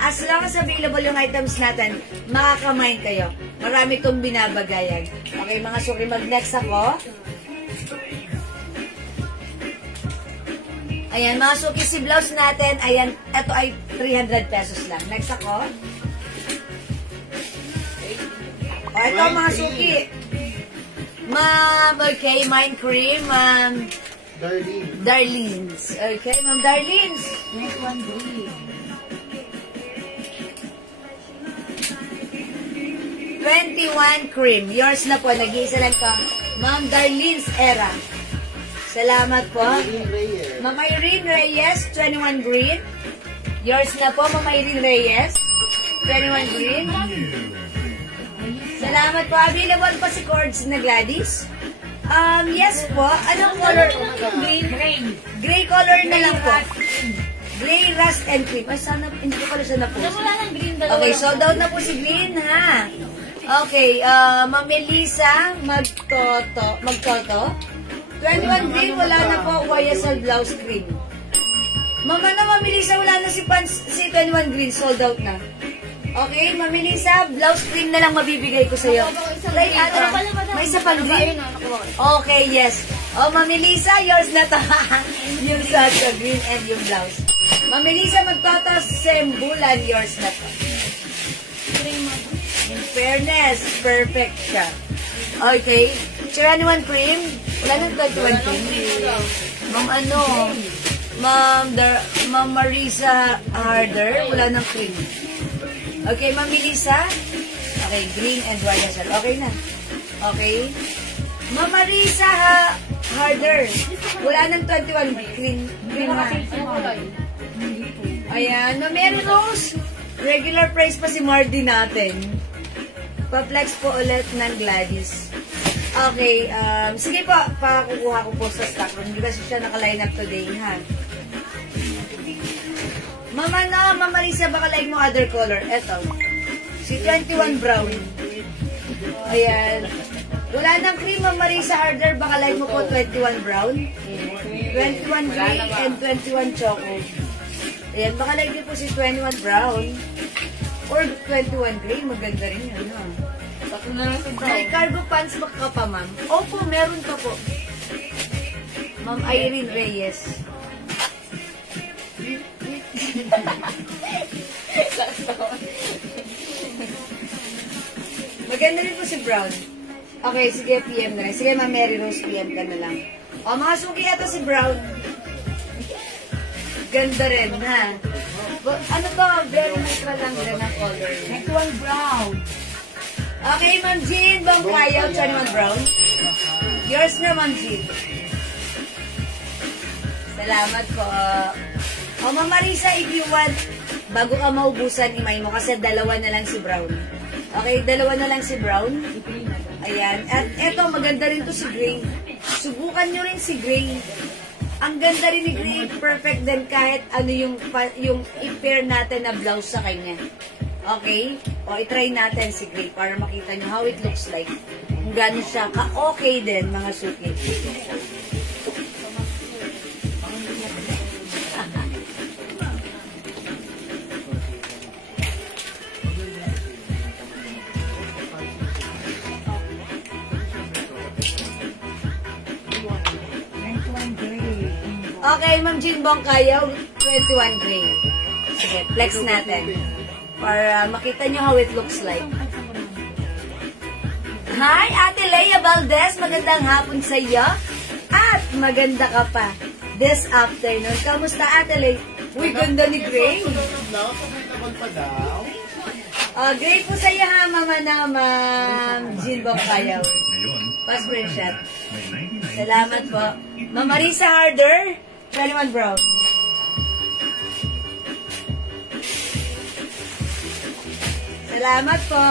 As long as available yung items natin, makaka-mine kayo. Marami itong binabagayan. Okay, mga suki, mag-next ako. Ayan, mga suki, si blouse natin, ayan, ito ay 300 pesos lang. Next ako. O, ito mga suki. Ma'am, okay, mind cream, Darlene's. Okay, Ma'am Darlene's. Next one, green. 21 cream. Yours na po. Nag-iisa lang ka. Ma'am Darlene's Era. Salamat po. Ma'am Irene Reyes, 21 green. Yours na po, Ma'am Irene Reyes. 21 green. Salamat po. Available pa si Cords na Gladys. Yes po. Anong color? Green. Gray color na lang po. Gray, rust, and cream. Ay, sana, hindi ko pala siya na-post. Wala ng green, dalawa. Okay, sold out na po si Green, ha? Okay, Ma'am Melissa, magtoto. 21 green, wala na po, YSL blouse cream. Ma'am Melissa, wala na si 21 green, sold out na. Okay, Ma'am Melissa, blouse cream na lang mabibigay ko sa'yo. Like, may isa pang green? Okay, yes. Oh, Ma'am Melissa, yours na to. Yung sa green and yung blouse. Ma'am Melissa, magtotos, sembulan, yours na to. In fairness, perfect siya. Okay. 21 cream. Wala nang 21 cream. Ma'am Marisa Harder. Wala nang cream. Okay, Ma'am Melissa. Okay, green and YSL. Okay na. Okay. Ma'am Marisa Harder. Wala nang 21 cream. Cream na. Ayan. Ma'am Mary Rose. Regular price pa si Mardy natin. Pa-flex po ulit ng Gladys. Okay, sige po, pakukuha ko po sa stock room. Hindi kasi siya naka-line up today, ha? Ma'am Marisa, baka like mo other color. Eto. Si 21 brown. Ayan. Wala nang cream, Ma'am Marisa Harder, baka like mo po 21 brown. 21 gray and 21 choco. Ayan, baka like niyo po si 21 brown. Or 21 gray, maganda rin yun, ha? Tatlo na lang sa brown. May cargo pants ba ka pa, ma'am? Opo, meron pa po. Ma'am Irene Reyes. Maganda rin po si Brown. Okay, sige, PM na lang. Sige, Ma'am Mary Rose, PM ka na lang. O, mga suki, ito si Brown. Ganda rin, ha? Ano to? Very neutral lang din ang color. Next one, brown. Okay, Ma'am Jean, Bangkayaw, 21 brown. Yours na, Ma'am Jean. Salamat po. O, Ma'am Marisa, if you want, bago ka maubusan, imay mo, kasi dalawa na lang si Brown. Okay, dalawa na lang si Brown. Ayan. At eto, maganda rin to si Gray. Subukan nyo rin si Gray. Ang ganda rin ni Gray. Perfect din kahit ano yung i-pair natin na blouse sa kanya. Okay? O, itry natin si Gray para makita nyo how it looks like. Kung gano'n siya ka-okay din, mga suki. Okay, Ma'am Jean Bongkayaw, 21 gray. Sige, flex natin. Para makita nyo how it looks like. Hi, Ate Leia Valdez. Magandang hapon sa iyo. At maganda ka pa. this afternoon. Kamusta, Ate? Uy, ganda ni Gray. Gray po sa'yo ha, mama na, Ma'am Jean Bongkayaw. Pa-screenshot. Salamat po. Ma'am Marisa Harder, 21 Brown. Salamat po.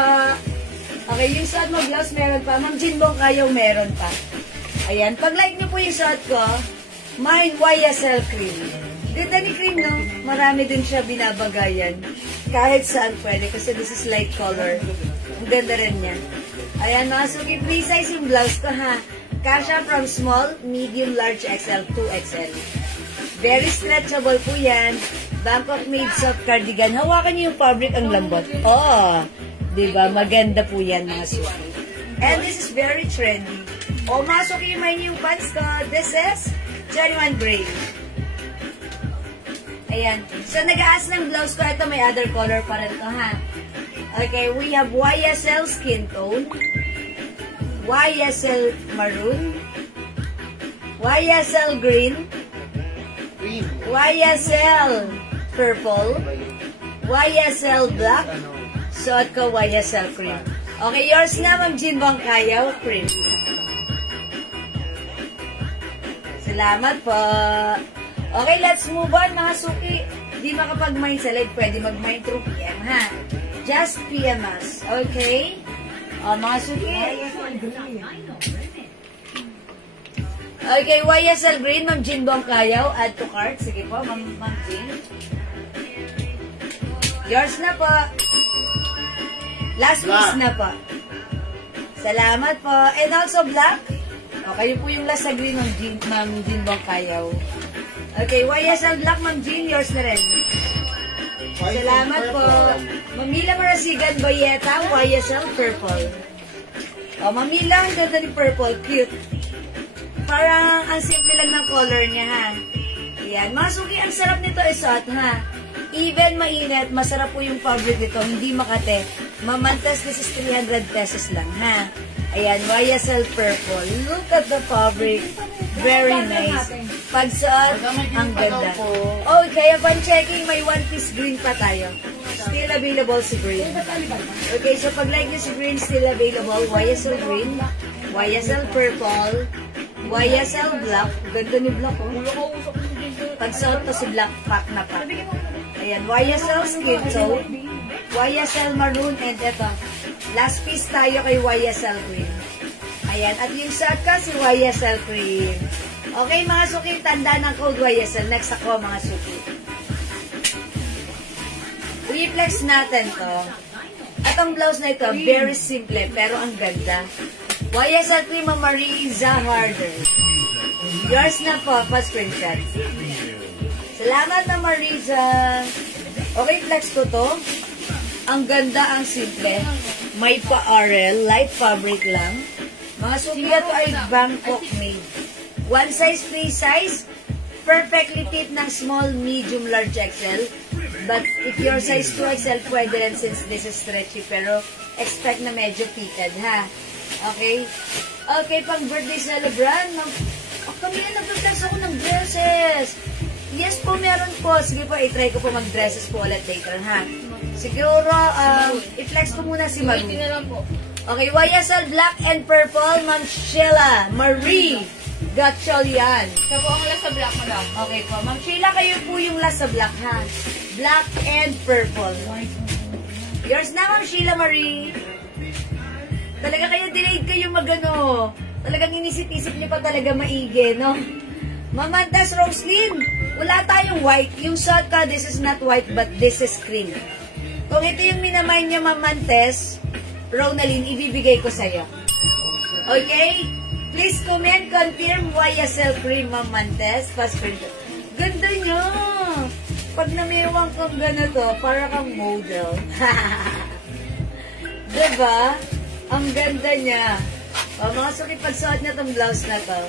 Okay, yung suot mo blouse meron pa. Ma'am Jean Bongkayaw meron pa. Ayan, pag-like nyo po yung suot ko, mine YSL cream. Ganda ni cream, no? Marami din siya binabagayan. Kahit saan pwede, kasi this is light color. Ang ganda rin niya. Ayan, mga suki, free size yung blouse ko, ha? Kasha from small, medium, large, XL, 2XL. Very stretchable po yan. Bangkok made soft cardigan. Hawakan niyo yung fabric, ang lambot. Oh, diba? Maganda po yan, mga suki. And this is very trendy. O, masok yung pants ko. This is 21 Gray. Ayan. So, nag-aas ng blouse ko. Ito, may other color pa rin to, ha? Okay, we have YSL skin tone, YSL maroon, YSL green, YSL purple, YSL black, suot ko YSL cream. Okay, yours na, Ma'am Jean Bongkayaw, cream. Salamat po. Okay, let's move on, mga suki. Di makapag-mine sa live, pwede mag-mine through PM, ha? Just PMS, okay? Mga suki. Okay, YSL green, Ma'am Jean Bongkayaw, add to cart. Sige po, Ma'am Jean. Yours na po. Last piece na po. Salamat po. And also black. Okay, po yung last sa green, Ma'am Jean Bongkayaw. Okay, YSL black, Ma'am Jean, yours na rin. Salamat po. Mamila Marasigan Bayeta, YSL purple. O, Mamila, ang ganda ni purple. Cute. Parang ang simple lang ng color niya, ha? Yan. Mga suki, ang sarap nito isuot, ha? Even mainit, masarap po yung fabric nito. Hindi makate. Mamantas, this is 300 pesos lang, ha? Ayan, YSL purple. Look at the fabric. Very nice. Pagsuot, ang ganda. Okay, upon checking, may one-piece green pa tayo. Still available si green. Okay, so pag like nyo si green, still available. YSL green, YSL purple, YSL black. Ganda ni black, oh. Pagsuot to si black, pack na pack. Ayan, YSL skin tone, YSL maroon, and eto. Last piece tayo kay YSL green. Ayan, at yung suot ka si YSL cream. Okay, mga suki, tanda ng code YSL. Next ako, mga suki. Reflex natin to. At ang blouse na ito, very simple, pero ang ganda. YSL cream, Marisa Harder. Yours na po, pa-screenshot. Salamat na, Marisa. Okay, flex ko to. Ang ganda, ang simple. May pa-RL, light fabric lang. Mga suki, ito ay Bangkok made. One size, free size. Perfectly fit ng small, medium, large XL. But if your size 2XL, pwede rin since this is stretchy. Pero expect na medyo fitted, ha? Okay? Okay, pang birthday celebrant. Kami yan, nag-dress ako ng dresses. Yes po, meron po. Sige po, i-try ko po mag-dresses po ulit later, ha? Siguro, i-flex ko muna si Maru. Okay, YSL black and purple, Ma'am Sheila Marie Gatchalian. Siya po ang last sa black, madam. Okay po, Ma'am Sheila, kayo po yung last sa black, ha? Black and purple. Yours na, Ma'am Sheila Marie. Talaga kayo, delayed kayo magano. Talagang inisip-isip niyo pa talaga maigi, no? Mamantas Roslyn, wala tayong white. Yung suot ka, this is not white, but this is cream. Kung ito yung minamay niya, Mamantes, Ronaldin, ibibigay ko sa'yo. Okay? Please comment, confirm YSL cream, Mamantes. Pa-screenshot. Ganda niya. Pag namewang kang ganito, para kang model. Diba? Ang ganda niya. O, mga suki, pagsuot niya itong blouse na to.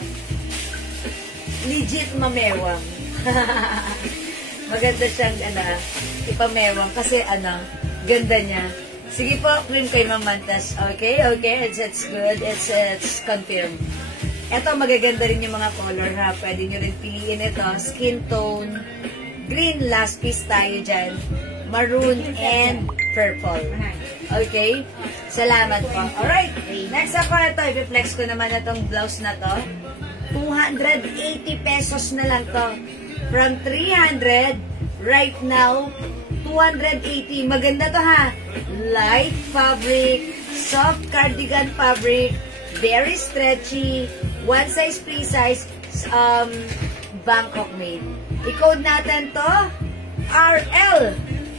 Legit mamewang. Maganda siyang, ipamewang. Kasi, ganda niya. Sige po, cream kay Mamantas. Okay, okay. It's good. It's confirmed. Ito, magaganda rin yung mga color ha. Pwede nyo rin piliin ito. Skin tone, green, last piece tayo dyan. Maroon and purple. Okay? Salamat po. Alright. Next ako ito. I-flex ko naman itong blouse na to. 280 pesos na lang to. From 300, right now, 280. Maganda to ha. Light fabric, soft cardigan fabric, very stretchy, one size, free size, Bangkok made. I-code natin to, RL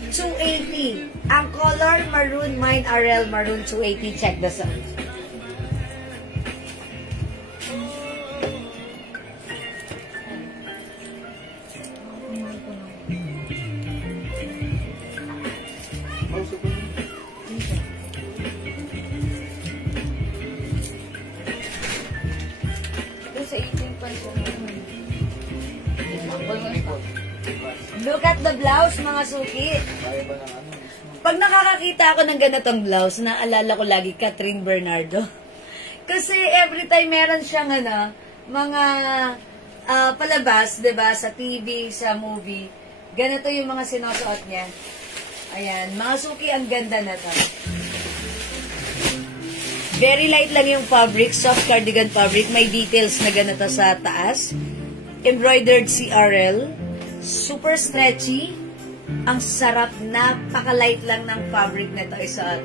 280. Ang color, maroon, mine, RL, maroon 280. Check the sound. Sa 18 pesos. Look at the blouse, mga suki. Pag nakakakita ako ng ganitong blouse, naalala ko lagi Catherine Bernardo. Kasi every time meron siyang mga palabas, 'di ba, sa TV, sa movie. Ganito yung mga sinusuot niya. Ayan, mga suki, ang ganda na to. Very light lang yung fabric, soft cardigan fabric. May details na ganito sa taas. Embroidered CRL. Super stretchy. Ang sarap, napaka-light lang ng fabric na ito isuot.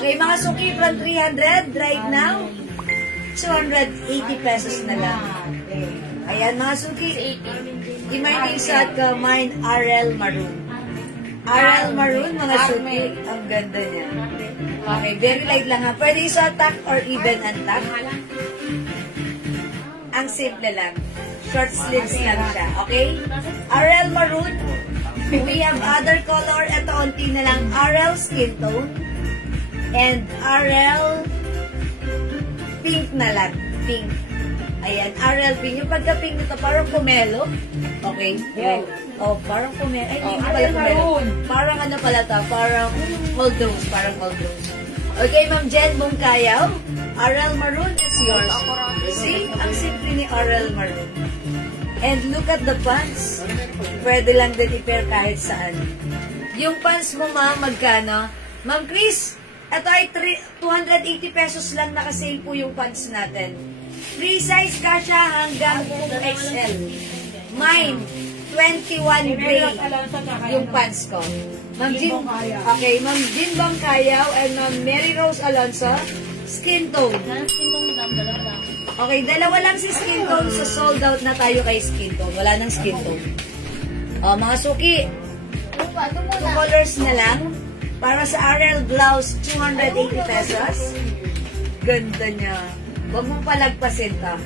Okay, mga suki, from 300 right now, 280 pesos na lang. Ayan, mga suki, i-mine isuot ko, mine RL Maroon. RL Maroon, mga suki, ang ganda niya. Okay, very light lang ha. Pwede isuot tack or even untack. Ang simple lang. Short sleeves lang siya, okay? RL Maroon. We have other color. Ito, onti na lang. RL skin tone. And RL pink na lang. Pink. Ayan, RL pink. Yung pagka-pink nito, parang pomelo. Okay? Yeah. Oh, parang pomelo. Ay, hindi pala pomelo. Parang ano pala to? Parang cold rose. Parang cold rose. Okay, Ma'am Jen Bongkayaw. RL Maroon is yours. See? Ang simple ni RL Maroon. And look at the pants. Pwede lang din i-pair kahit saan. Yung pants mo, ma'am, magkano? Ma'am Chris, ito ay 280 pesos lang nakasale po yung pants natin. Free size kasha hanggang 2XL. Mine, 21 gray yung pants ko. Ma'am Jean, okay, Ma'am Jean Bangkayaw and Ma'am Mary Rose Alonso, skin tone. Okay, dalawa lang si skin tone, so sold out na tayo kay skin tone. Wala nang skin tone. O, mga suki, 2 colors na lang. Para sa RL blouse, 280 pesos. Ganda niya. Huwag mong palagpasin ta.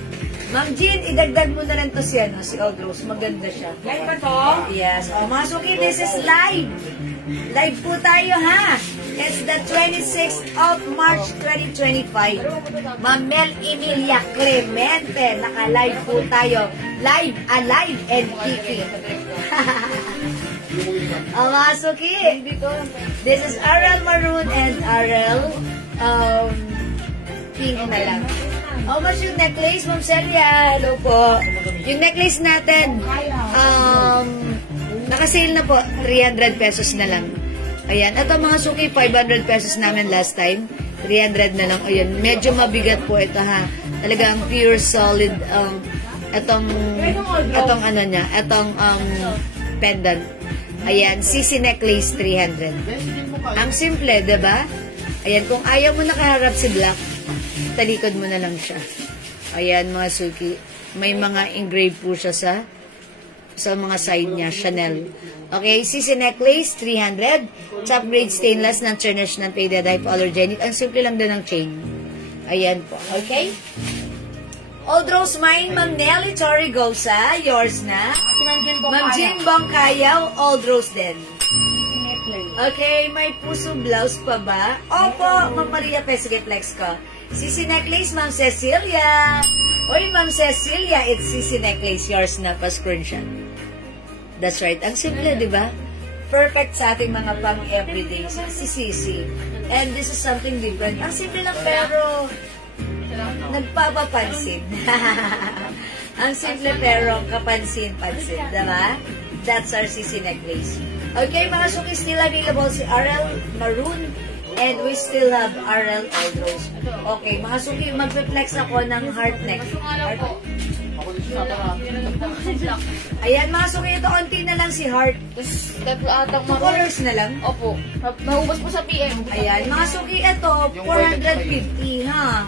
Ma'am Jean, idagdag mo na rin to si Old Rose. Maganda siya. Live ba to? Yes. O, mga suki, this is live. Live po tayo, ha? It's the 26th of March 2025. Ma'am Mel Emilia Clemente. Naka-live po tayo. Live, alive, and kicking. O, mga suki, this is RL Maroon and RL pink na lang. How much yung necklace, Ma'am Celia? Hello po. Yung necklace natin, nakasale na po, 300 pesos na lang. Ayan, ito mga suki, 500 pesos namin last time. 300 na lang. Ayan, medyo mabigat po ito ha. Talagang pure solid, itong ano niya, itong pendant. Ayan, CC necklace, 300. Ang simple, diba? Ayan, kung ayaw mo nakaharap si black, talikod mo na lang siya. Ayan, mga suki. May mga engraved po siya sa mga side niya, Chanel. Okay, CC necklace, 300. Top grade stainless, non-tarnish, non-faded, hypoallergenic. Ang simple lang din ng chain. Ayan po, okay? Old Rose Mine, Ma'am Nelly Torrigosa, yours na. Ma'am Jean Bongkayaw, Old Rose din. Okay, may puso blouse pa ba? Opo, Ma'am Maria Pesige Flex ko. CC necklace, Ma'am Cecilia. Oy, Ma'am Cecilia, it's CC necklace, yours na, pa-screenshot. That's right. Ang simple, di ba? Perfect sa ating mga pang-everyday. Si CC. And this is something different. Ang simple lang, pero nagpapapansin. Ang simple pero kapansin-pansin, diba? That's our CC necklace. Okay, mga suki, still available si RL Maroon and we still have RL Old Rose. Okay, mga suki, magpe-flex ako ng heart neck. Ayan, mga suki, ito konti na lang si heart. Tapos, tatlo atang 2 colors na lang. Opo. Mahubos po sa PM. Ayan, mga suki, ito, 450, ha?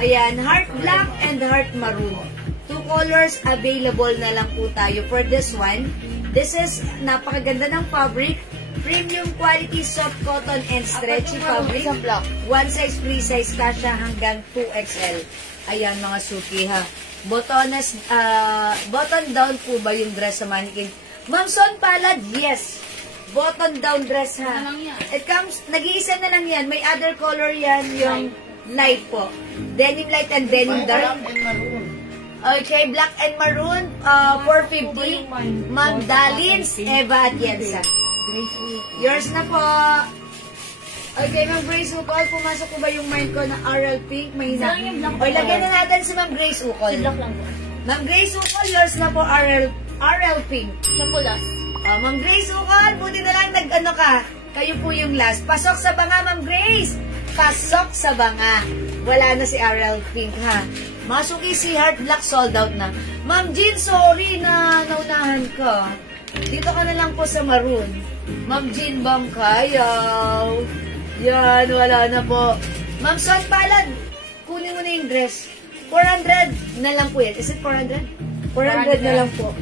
Ayan, heart black and heart maroon. 2 colors available na lang po tayo for this one. This is napakaganda ng fabric. Premium quality soft cotton and stretchy fabric. One size, free size, kasha hanggang 2XL. Ayan, mga suki, ha? Button down po ba yung dress sa mannequin? Ma'am Son Palad, yes. Button down dress, ha? It comes, nag-iisa na lang yan. May other color yan, yung light po. Denim light and denim dark. Okay, black and maroon, 450. Ma'am Dalins, Eva at Yensa. Yours na po. Okay, Ma'am Grace Ukol, pumasok ko ba yung mind ko na RL Pink? Mahina. O, lagyan na natin si Ma'am Grace Ukol. Ma'am Grace Ukol, yours na po RL Pink. Siya po last. Ma'am Grace Ukol, buti na lang nag-ano ka. Kayo po yung last. Pasok sa banga, Ma'am Grace. Pasok sa banga. Wala na si RL Pink, ha? Masuki si Heart Black, sold out na. Ma'am Jean, sorry na naunahan ka. Dito ka na lang po sa maroon. Ma'am Jean, bang kayaw? Yan, wala na po. Ma'am Son Palad, kunin mo na yung dress. 400 na lang po yan. Is it 400? 400 na lang po.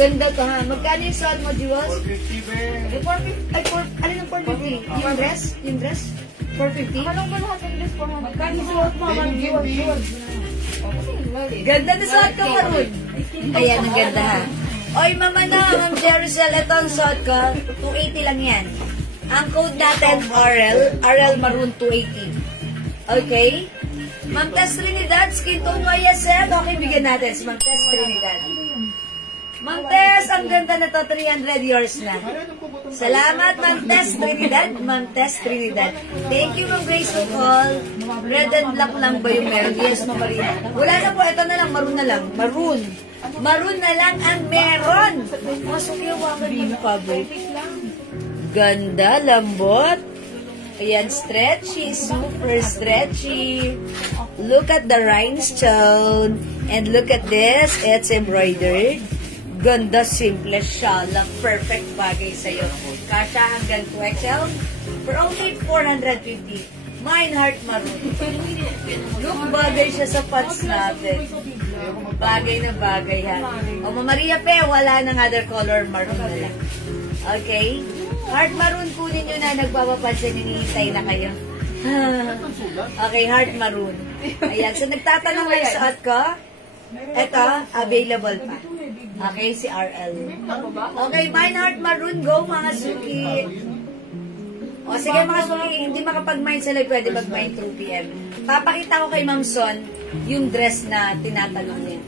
Ganda to, ha? Magkano yung sold mo, Jewels? 450, 450. Ay, alin ang 450? Yung dress? Yung dress? 450? Anong ba lahat ng dress 400? Magkano suot mo, Ma'am Jewels? Ganda na suot ko, Maroon. Ayan, ang ganda, ha? Oy, mama na, Ma'am Jerusel, ito ang suot ko. 280 lang yan. Ang code natin, RL Maroon 280. Okay? Ma'am Tess Trinidad, skin tone YSL. Okay, bigyan natin si Ma'am Tess Trinidad. Ma'am Tess, ang ganda na to, 300, yours na. Salamat, Ma'am Tess Trinidad. Ma'am Tess Trinidad. Thank you, Ma'am Grace Ukol. Red and black lang ba yung meron? Yes, Ma'am Maria. Wala na po, ito na lang, maroon na lang. Maroon. Maroon na lang ang meron. Masok yung wakan yung fabric. Ganda, lambot. Ayan, stretchy, super stretchy. Look at the rhinestone. And look at this, it's embroidered. Ganda, simple siya lang. Perfect bagay sa'yo. Kasha hanggang 2XL for only 450. Mine Heart Maroon. Look, bagay siya sa pants natin. Bagay na bagay, ha. O, Maria Pe, wala nang other color, maroon na lang. Okay? Heart Maroon, kunin nyo na, nagpapapansin, hinihintay na kayo. Okay, Heart Maroon. Ayan, so nagtatanong lang sa suot ko. Ito, available pa. Okay, si RL. Okay, Mine Heart Maroon, go mga suki. O, sige mga suki, hindi makapag-mine sila, pwede mag-mine through PM. Papakita ko kay Ma'am Son yung dress na tinatanong niya.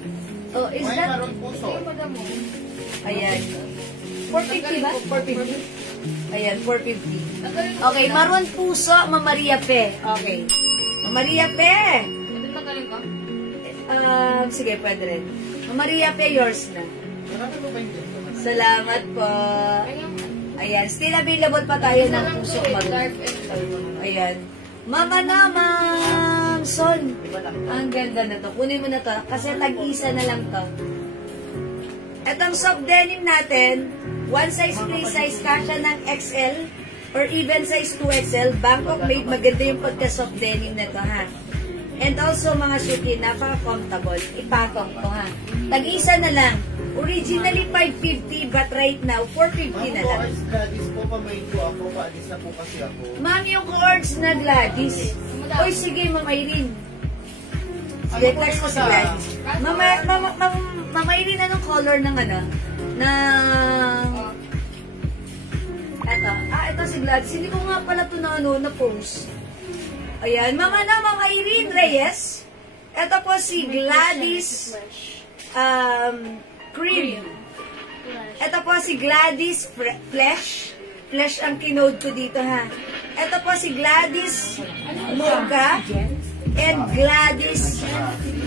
Oh, is that? Ayan. 450 ba? 450. Ayan, 450. Okay, Maroon Puso, Ma'am Maria Pe. Okay. Ma'am Maria Pe. Sige, pwede rin. Ma'am Maria Pe, yours na. Salamat po. Ayan, still available pa tayo ng Puso Maroon. Ayan. Mama na, Ma'am Son. Ang ganda na to. Kunin mo na to. Kasi tag-isa na lang to. Etong soft denim natin, one size, free size, kasha ng XL or even size 2XL. Bangkok made. Maganda yung pagka-soft denim na to, ha. And also, mga suki, napaka-comfortable. Ipatong to, ha. Tag-isa na lang. Originally 550 but right now 450 na lang. Ma'am, yung cords na Gladys. Oy, sige, Ma'am Irene. Sige, text ko si Gladys. Ma'am Irene, anong color ng ano? Ito si Gladys. Hindi ko nga pala ito na post. Ayan, Ma'am Irene Reyes. Ito po si Gladys Cream. Ito po si Gladys Flesh. Flesh ang kinode ko dito, ha. Ito po si Gladys Mocha. and Gladys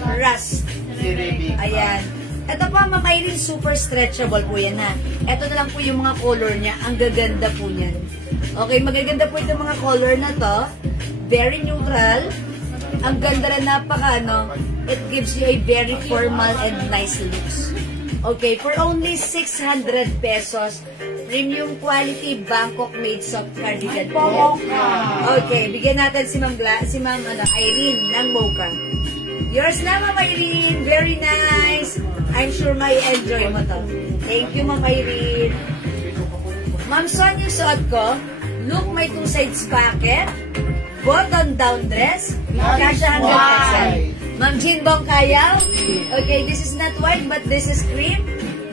Rust. Si Rebecca. Ayan. Ito po, Ma'am Irene, super stretchable po yan ha. Ito na lang po yung mga color niya. Ang gaganda po niyan. Okay, magaganda po itong mga color na to. Very neutral. Ang ganda rin, napaka ano. It gives you a very formal and nice looks. Okay, for only 600 pesos, premium quality Bangkok made soft cardigan po. Okay, bigyan natin si Ma'am Irene ng mocha. Yours na, Ma'am Irene. Very nice. I'm sure may enjoy mo to. Thank you, Ma'am Irene. Ma'am Son, yung suot ko, look, may two sides pocket, button down dress, kasha hanggang XL. Ma'am Jean Bongkayaw. Okay, this is not white, but this is cream.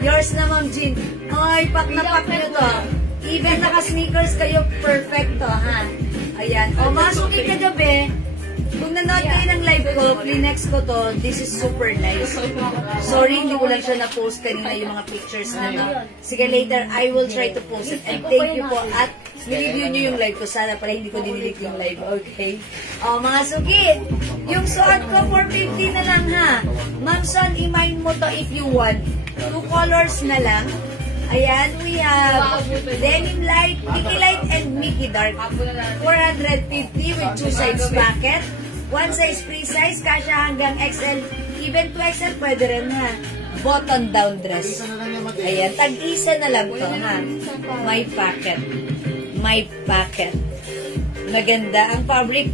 Yours na, Ma'am Jean. Ay, pak na pak nyo to. Even naka-sneakers kayo, perfect to, ha? Ayan. O, masuki ka gabi. Kung nanood kayo ng live ko, Kleenex ko to, this is super nice. Sorry, hindi ko lang siya na-post kanina yung mga pictures na no. Sige, later, I will try to post it. And thank you po. At nireview nyo yung live ko. Sana pala hindi ko dinilig yung live. Okay? O, mga suki, yung suot ko, 450 na lang ha. Ma'am Son, i-mind mo to if you want. 2 colors na lang. Ayan, we have Denim Light, Mickey Light, and Mickey Dark. 450 with 2 sides pocket. 1 size free size, kasha hanggang XL. Even 2XL, pwede rin ha. Button down dress. Ayan, tag-isa na lang to ha. May pocket. May pocket. Maganda. Ang fabric,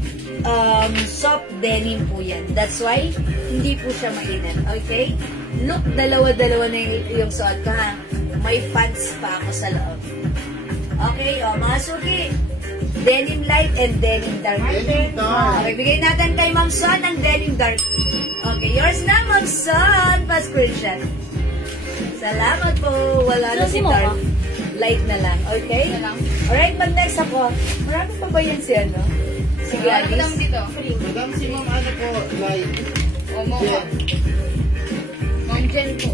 soft denim po yan. That's why, hindi po siya mainit. Okay? Look, dalawa-dalawa na yung suot ko ha. May pants pa ako sa loob. Okay, o, mga suki. Denim light and denim dark. Okay, bigay natin kay Ma'am Son ang denim dark. Okay, yours na, Ma'am Son. Pa-screenshot. Salamat po. Wala na si dark. Light na lang. Okay? Alright, mag-next ako. Marami pa ba yan si ano? Si Gladys? Madam dito. Madam, si Ma'am ano po, like, O, mocha. Ma'am Jen po.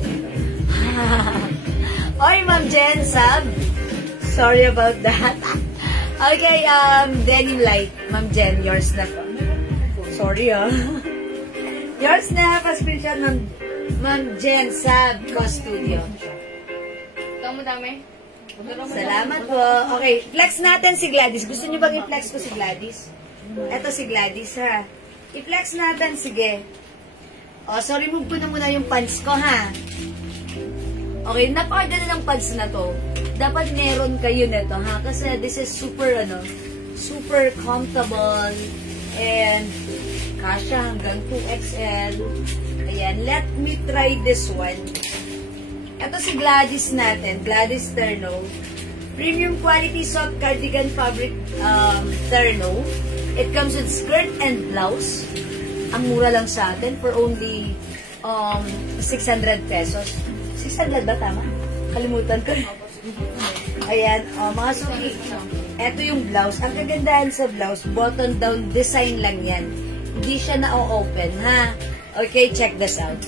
Oy, Ma'am Jen, sub. Sorry about that. Okay, denim light. Ma'am Jen, yours na po. Sorry, Yours na, pa-screenshot ng Ma'am Jen, sub, Co-Studio. Ito mo dami. Salamat po. Okay, flex natin si Gladys. Gusto niyo bang i-flex ko si Gladys? Eto si Gladys, ha. I-flex natin, sige. Oh, sorry, move ko na muna yung pants ko, ha. Okay, napakaganda ng pants na to. Dapat meron kayo nito, ha? Kasi this is super, super comfortable and kasha hanggang 2XL. Ayan, let me try this one. Ito si Gladys natin, Gladys Terno. Premium quality soft cardigan fabric Terno. It comes with skirt and blouse. Ang mura lang sa atin for only 600 pesos. 600 ba? Tama? Kalimutan ko. Ayan, mga suki. Ito yung blouse. Ang kagandahan sa blouse, button down design lang yan. Hindi siya na-open, ha? Okay, check this out.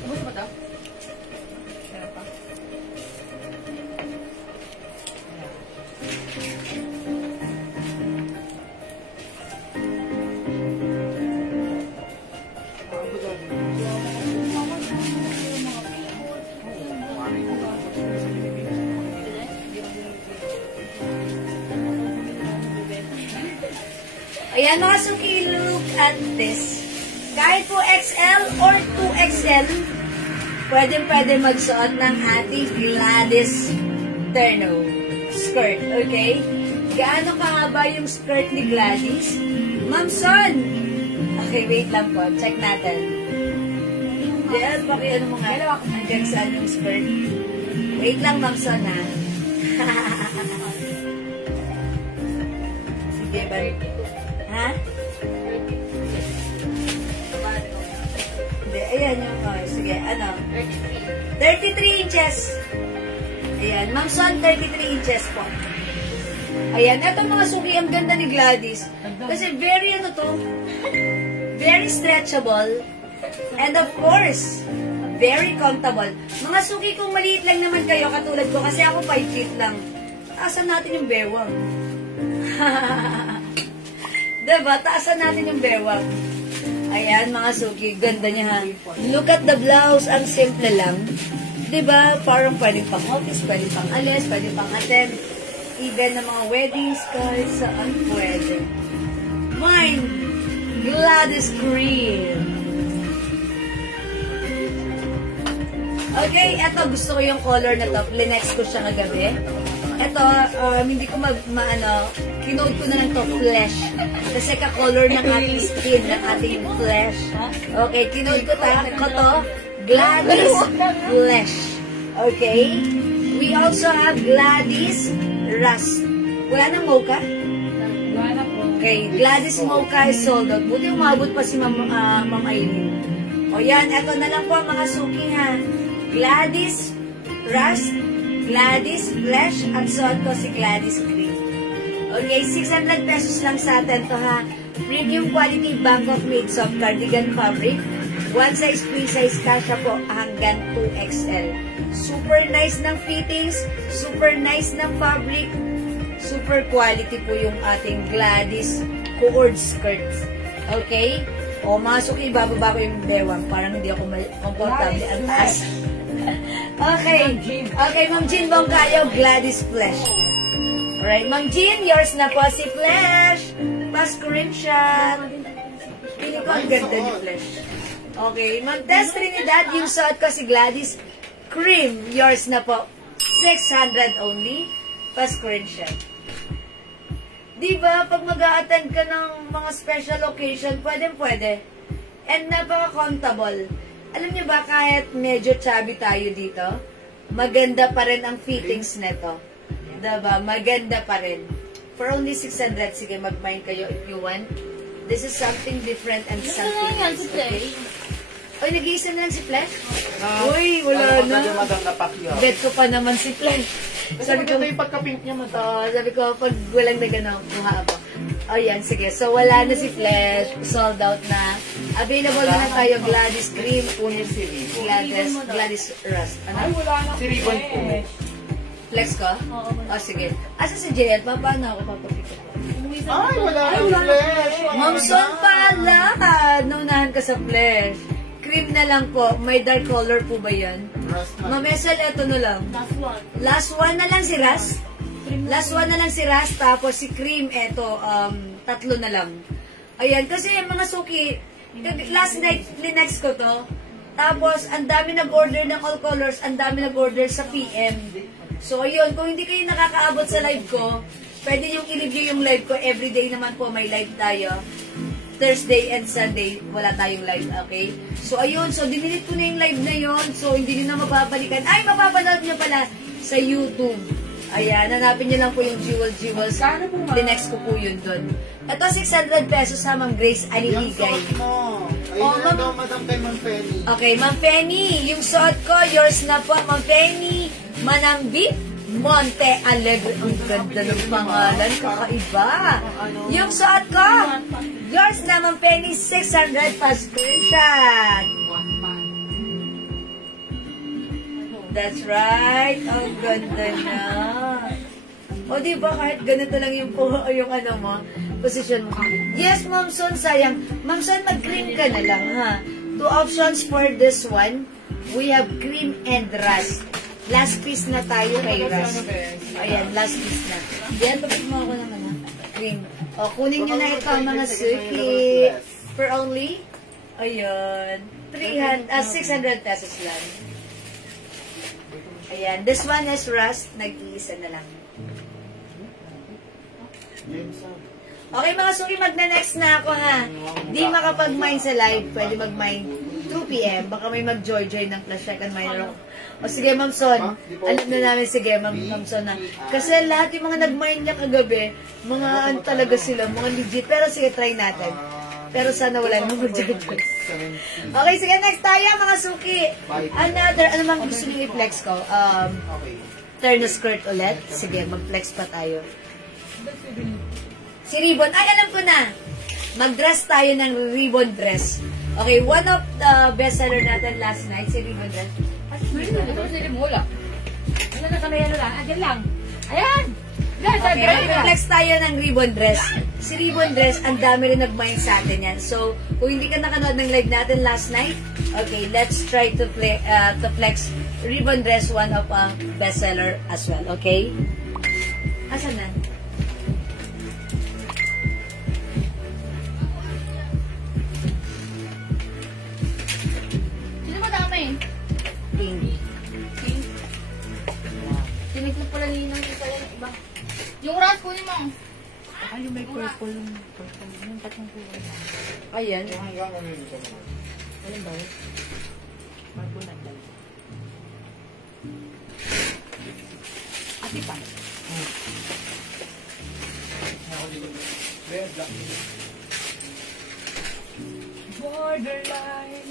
Gusto mo ito? Meron pa. Ayan mga suki, look at this. Kahit po XL or 2XL, pwede magsuot ng ating Gladys Terno skirt, okay? Gaano kahaba yung skirt ni Gladys? Ma'am Son! Okay, wait lang po. Check natin. Diyan, ano mo nga? Hanggang saan yung skirt? Wait lang, Ma'am Son, ha? Sige ba? Ha? Hindi, ayan yung, sige, 33 inches. Ayan, Ma'am Son, 33 inches po. Ayan, eto mga suki, ang ganda ni Gladys. Kasi very, very stretchable. And of course, Very comfortable. Mga suki, kung maliit lang naman kayo, katulad ko, kasi ako 5 feet lang. Taasan natin yung bewang. Diba? Taasan natin yung bewang. Ayan, mga suki. Ganda niya, ha? Look at the blouse. Ang simple lang. Diba? Parang pwedeng pang office, pwedeng pang alis, pwedeng pang attend. Even na mga weddings, kahit saan pwede. Mine, Gladys Cream. Okay, eto, gusto ko yung color na to. Linex ko siya kagabi. Eto, hindi ko kinode ko na lang to, flesh. Kasi ka-color ng ating skin, ng ating flesh. Okay, kinode ko to, Gladys Flesh. Okay? We also have Gladys Rust. Wala nang mocha? Wala po. Okay, Gladys Mocha is sold out. Buti umabot pa si Ma'am Aileen. O yan, eto na lang po mga suki, ha. Gladys Rust, Gladys Flesh, at suot ko si Gladys Cream. Okay, 600 pesos lang sa atin to, ha. Premium quality Bangkok made soft cardigan fabric. One size, free size, kasha po hanggang 2XL. Super nice ng fittings, super nice ng fabric, super quality po yung ating Gladys cord skirts. Okay? O, mga suki, bababa ko yung bewang. Parang hindi ako comfortable ang taas. Okay. Okay, Ma'am Jean Bongkayo, Gladys Flesh. Alright, Ma'am Jean, yours na po si Flesh. Pa-screenshot. Piling ko ang ganda ni Flesh. Okay, Ma'am Tess Trinidad, yung suot ko si Gladys Cream. Yours na po. 600 only. Pa-screenshot. Diba, pag mag-a-attend ka ng mga special occasion, pwede. And napaka-comfortable. Alam niyo ba, kahit medyo chubby tayo dito, maganda pa rin ang fittings nito. Diba? Maganda pa rin. For only 600, sige, mag-mine kayo if you want. This is something different and something else. Okay? Oy, nag-iisa na lang si Flesh? Uy, wala na. Bet ko pa naman si Flesh. Sabi ko, yung pagka-pink niya mata. Sabi ko, pag walang na gano'n, kuha ako. O yan, sige. So, wala na si Flesh. Sold out na. Available na tayo, Gladys Cream. Kunin si Gladys Rust. Ano? Ay, wala na. Si Ribbon po. Flex ko? Oo. O, sige. Asa si Jet? Paano ako papapito ko? Ay, wala na flesh. Mamson pala! Naunahan ka sa Flesh. Cream na lang po. May dark color po ba yan? Mamesel, eto na lang. Last one na lang si Rust. Last one na lang si Rust. Tapos si Cream, eto, tatlo na lang. Ayan, kasi yung mga suki, last night, linex ko to. Tapos, ang dami nag-order ng all colors, ang dami nag-order sa PM. So, ayun, kung hindi kayo nakakaabot sa live ko, pwede yung i-review yung live ko. Everyday naman po may live tayo. Thursday and Sunday, wala tayong live, okay? So, ayun. So, dinilit ko na yung live na yon. So, hindi nyo na mababalikan. Ay, mapapanood nyo pala sa YouTube. Ayan, hanapin nyo lang po yung Jewels. Linex ko po yun doon. Ito, 600 pesos sa Ma'am Grace Aliligay. Ayun na daw, Madam kay Ma'am Penny. Okay, Ma'am Penny, yung suot ko, yours na po, Ma'am Penny. Manambit Monte Alegre. Ang ganda ng pangalan, kakaiba. Yung suot ko, yours na, Ma'am Penny, 600 pa screenshot. That's right. Ang ganda na. O, diba, kahit ganito lang yung ano mo, position mo. Yes, Ma'am Son, sayang. Ma'am Son, mag-cream ka na lang, ha? 2 options for this one. We have cream and rust. Last piece na tayo kay rust. Ayan, last piece na. Yan, tapos mo ako naman, ha? Cream. O, kunin nyo na ito, mga suki. For only, ayun, 600 pesos lang. Ayan, this one is rust. Nag-iisa na lang. Okay, mga suki, magna-next na ako, ha? Di makapag-mine sa live. Pwede mag-mine 2 p.m. Baka may mag-joy-joy ng Flash Second Mine. O sige, Ma'am Son. Alam na namin, sige, Ma'am Son, na. Kasi lahat yung mga nag-mine niya kagabi, mga ano talaga sila, mga legit. Pero sige, try natin. Pero sana wala namang mag-joy-joy. Okay, sige, next tayo, mga suki. Another, ano mang gusto nyo i-flex ko? Turn the skirt ulit. Sige, mag-flex pa tayo. Si Ribbon. Ay, alam ko na. Mag-dress tayo ng ribbon dress. Okay, one of the bestseller natin last night, si Ribbon Dress. Ito sila mula. Ano na kami ano lang? Ayan lang. Ayan! Okay, flex tayo ng Ribbon Dress. Si Ribbon Dress, ang dami rin nag-mind sa atin yan. So, kung hindi ka nakanood ng live natin last night, okay, let's try to flex Ribbon Dress, one of ang bestseller as well, okay? Asan na? Sino madami? Pink. Tinig mo pala ninang isa yan iba. Yung ras ko ni Mang. Ay, yung may purple. Yung tatlong kulay. Ayan. Alin ba yun? Purple na dalawa. Ati pa. Borderline.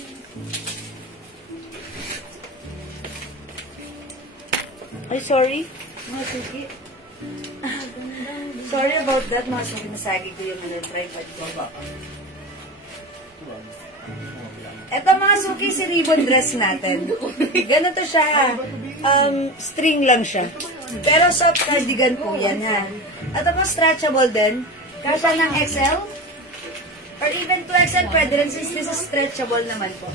Ay, sorry. Mga suki. Sorry about that, mga suki. Nasagi ko yung tripod ko. Ito mga suki, si Ribbon Dress natin. Ganito siya. String lang siya. Pero soft cardigan po yan, ha. Ito po, stretchable din. Kasya ng XL. Or even 2XL pwede rin since this is stretchable naman po.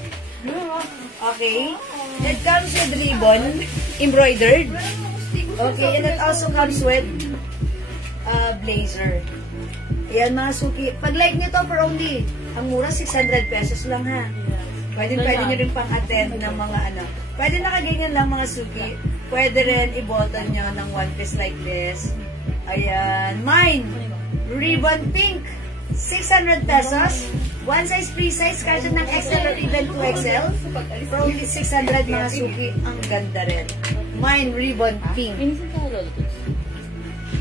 Okay. It comes with ribbon, embroidered. Okay, and it also comes with blazer. Ayan mga suki. Pag like nito for only, ang mura 600 pesos lang ha. Pwede nyo rin pang-attend ng mga ano. Pwede nakaganyan lang mga suki. Pwede rin i-button nyo ng one piece like this. Ayan. Mine, ribbon pink. 600 pesos. One size, free size. Kasi ng XL or even 2XL. For only 600 mga suki. Ang ganda rin. Mine, ribbon pink.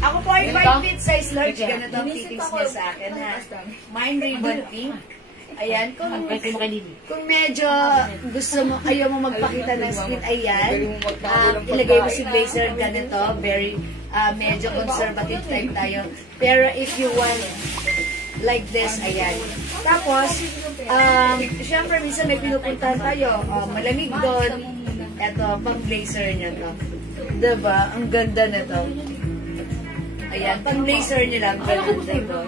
Ako po ay 5 feet size large. Ganito ang fittings niya sa akin, ha. Mine, ribbon pink. Ayan, kung medyo gusto mo, ayaw mo magpakita ng skin, ayan, ilagay mo si blazer ganito, very, medyo conservative type tayo. Pero if you want like this, ayan. Tapos, syempre, minsan may pinupuntahan tayo, malamig doon, eto, pang blazer niya to. Diba? Ang ganda na to. Ayan, pang blazer niya lang, ganun ito.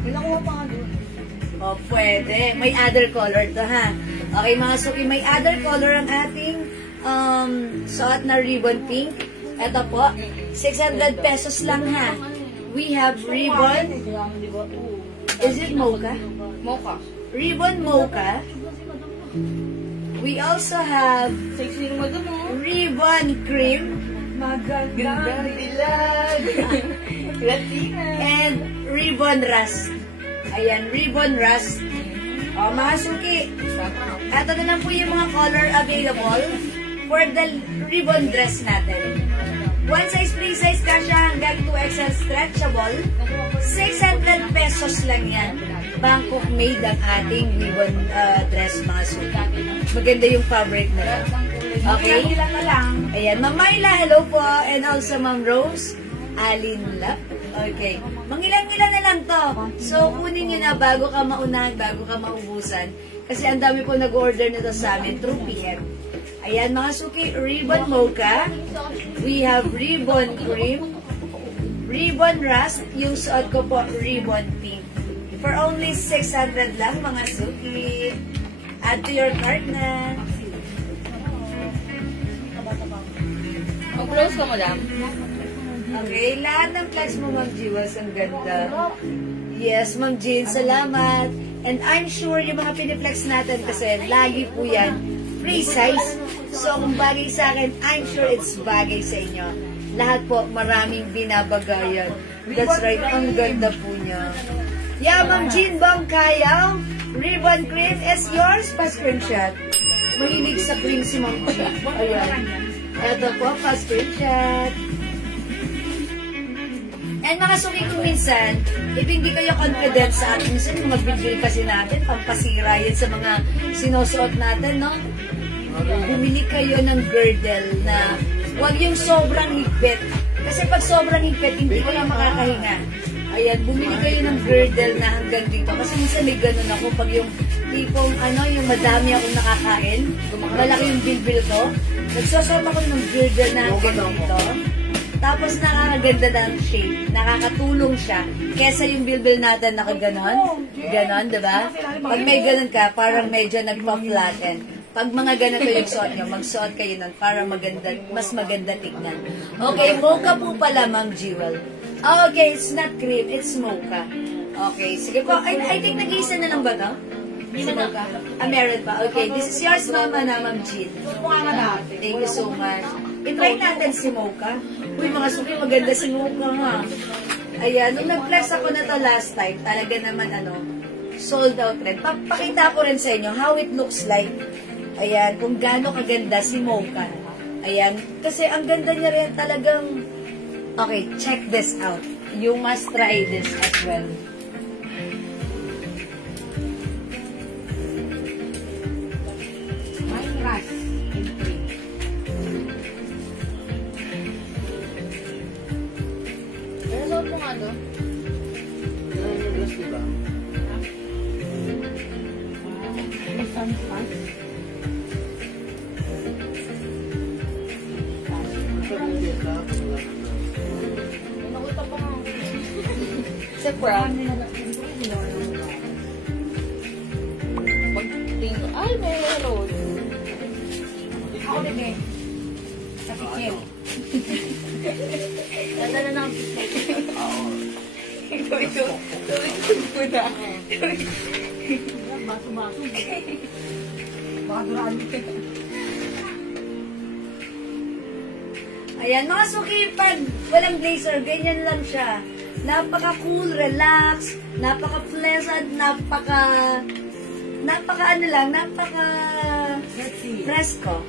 May nakuha pa nga doon. O, pwede. May other color to, ha? Okay, mga suki, may other color ang ating suot na ribbon pink. Ito po, 600 pesos lang, ha? We have ribbon. Is it mocha? Mocha. Ribbon mocha. We also have Sexy naman doon, oh. ribbon cream. Magandang dilag. And ribbon rust. Ayan, ribbon rust. O, mga suki. Ito na lang po yung mga color available for the ribbon dress natin. One size, free size kasya hanggang 2XL stretchable. 600 pesos lang yan. Bangkok made ang ating ribbon dress, mga suki. Maganda yung fabric na yan. Okay? Ayan, Ma'am Myla, hello po. And also Ma'am Rose. Alin Lap. Okay. Mangilan-ngilan na lang to. So, kunin nyo na bago ka maunahan, bago ka maubusan. Kasi ang dami po nag-order nito sa amin through PM. Ayan, mga suki, ribbon mocha. We have ribbon cream. Ribbon rust. Yung suot ko po, ribbon pink. For only 600 lang, mga suki. Add to your cart na. Mag-close ka, madam. Okay, lahat ng flex mo, Ma'am Jiwas, ang ganda. Yes, Ma'am Jean, salamat. And I'm sure yung mga piniflex natin kasi lagi po yan, free size. So, kung bagay sa akin, I'm sure it's bagay sa inyo. Lahat po, maraming binabagayan. That's right, ang ganda po niya. Yeah, Ma'am Jean Bangkayaw, ribbon cream is yours. Pa-screenshot. Mahilig sa cream si Ma'am Jean. Ayan. Ito po, pa-screenshot. And mga suki kung minsan, if hindi kayo confident sa atin, minsan mag-video kasi natin, pampasira yan sa mga sinusuot natin, no? Bumili kayo ng girdle na huwag yung sobrang higpit. Kasi pag sobrang higpit, hindi kayo makakahinga. Ayan, bumili kayo ng girdle na hanggang dito. Kasi minsan may ganun ako, pag yung tipong ano, yung madami akong nakakain, malaki yung bilbil ko, nagsosot ako ng bilbil natin dito, tapos nakakaganda ng shape, nakakatulong siya, kesa yung bilbil natin nakaganon, ganon, diba? Pag may ganon ka, parang medyo nagpa-flatten. Pag mga ganito yung suot nyo, magsuot kayo nun para maganda, mas maganda tignan. Okay, mocha po pala, Ma'am Jewel. Okay, it's not cream, it's mocha. Okay, sige po. I think nag-iisa na lang ba to? Si mocha? Meron pa. Okay, this is yours, Mama na, Ma'am Jean. Thank you so much. I-try natin si mocha. Uy, mga suki, maganda si mocha nga. Ayan, nung nag-flex ako na to last time, talaga naman sold out rin. Pakita ko rin sa inyo how it looks like. Ayan, kung gaano kaganda si mocha. Ayan, kasi ang ganda niya rin talagang, okay, check this out. You must try this as well. Mine rice and cream. Pero suot mo nga doon. Sa brown. Pag-tingin. Ay, meron. Ako din eh. Sa kitchen. Dadala na ang kitchen. Ito. Ko na. Baso-baso. Baka duraan dito. Ayan, mga suki, pag walang blazer, ganyan lang siya. Napaka-cool, relax, napaka-pleasant, napaka-fresco.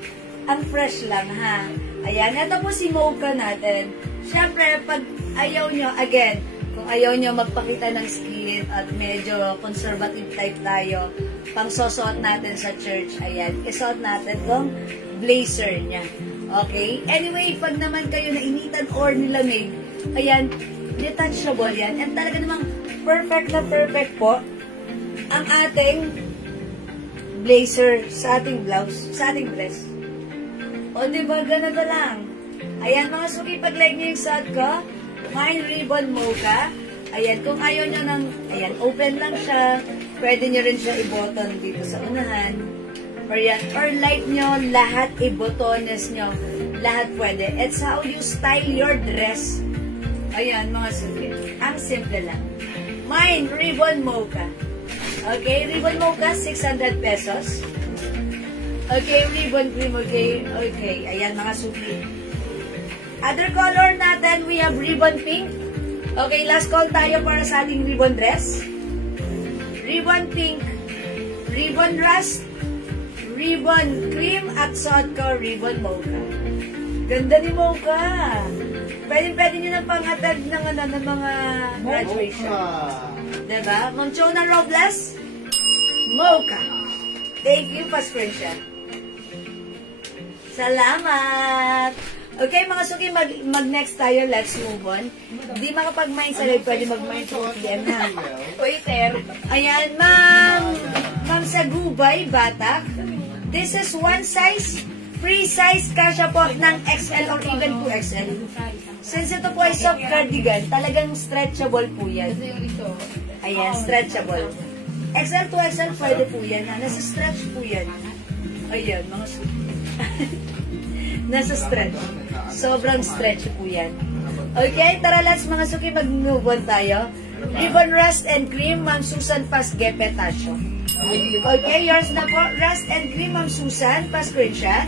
Ang fresh lang, ha? Ayan, ito po si mocha natin. Siyempre, pag ayaw nyo, again, kung ayaw nyo magpakita ng skin at medyo conservative type tayo, pang susuot natin sa church, ayan, isuot natin tong blazer niya. Okay? Anyway, pag naman kayo nainitan or nilamig, ayan, detachable yan. And talaga namang perfect na perfect po ang ating blazer sa ating blouse, sa ating dress. O, diba? Ganito lang. Ayan, mga suki, pag-like niyo yung suot ko, Mine Ribbon Mocha. Ayan, kung ayaw nyo ng, ayan, open lang siya. Pwede nyo rin siya i-button dito sa unahan. Or yan, or light nyo, lahat i-botones nyo. Lahat pwede. It's how you style your dress. Ayan, mga suki. Ang simple lang. Mine Ribbon Mocha. Okay, Ribbon Mocha, 600 pesos. Okay, Ribbon Cream, okay. Okay, ayan, mga suki. Other color natin, we have Ribbon Pink. Okay, last call tayo para sa ating ribbon dress. Ribbon Pink, Ribbon Rust, Ribbon Cream, at suot ko, Ribbon Mocha. Ganda ni Mocha. Pwede nyo na panghatag ng, ng mga graduation. Diba? Ma'am Chona Robles, Mocha. Thank you, pa-screenshot. Salamat! Okay, mga suki, mag-next tayo. Let's move on. Di makapag-mind sa live, pwede mag-mind sa PM, ha? Waiter. Ayan, Ma'am Sagubay, Batak. This is one size, free size, kasya po ng XL or even 2XL. Since ito po ay soft cardigan, talagang stretchable po yan. Ayan, stretchable. XL, 2XL, pwede po yan. Nasa stretch po yan. Ayan, mga suki. Nasa stretch. Sobrang stretch po yan. Okay, tara let's mga suki, mag-move on tayo. Ribbon Rust and Cream, Ma'am Susan Pasge Petasio. Okay, yours na po. Rust and Cream, Ma'am Susan, pa-screenshot.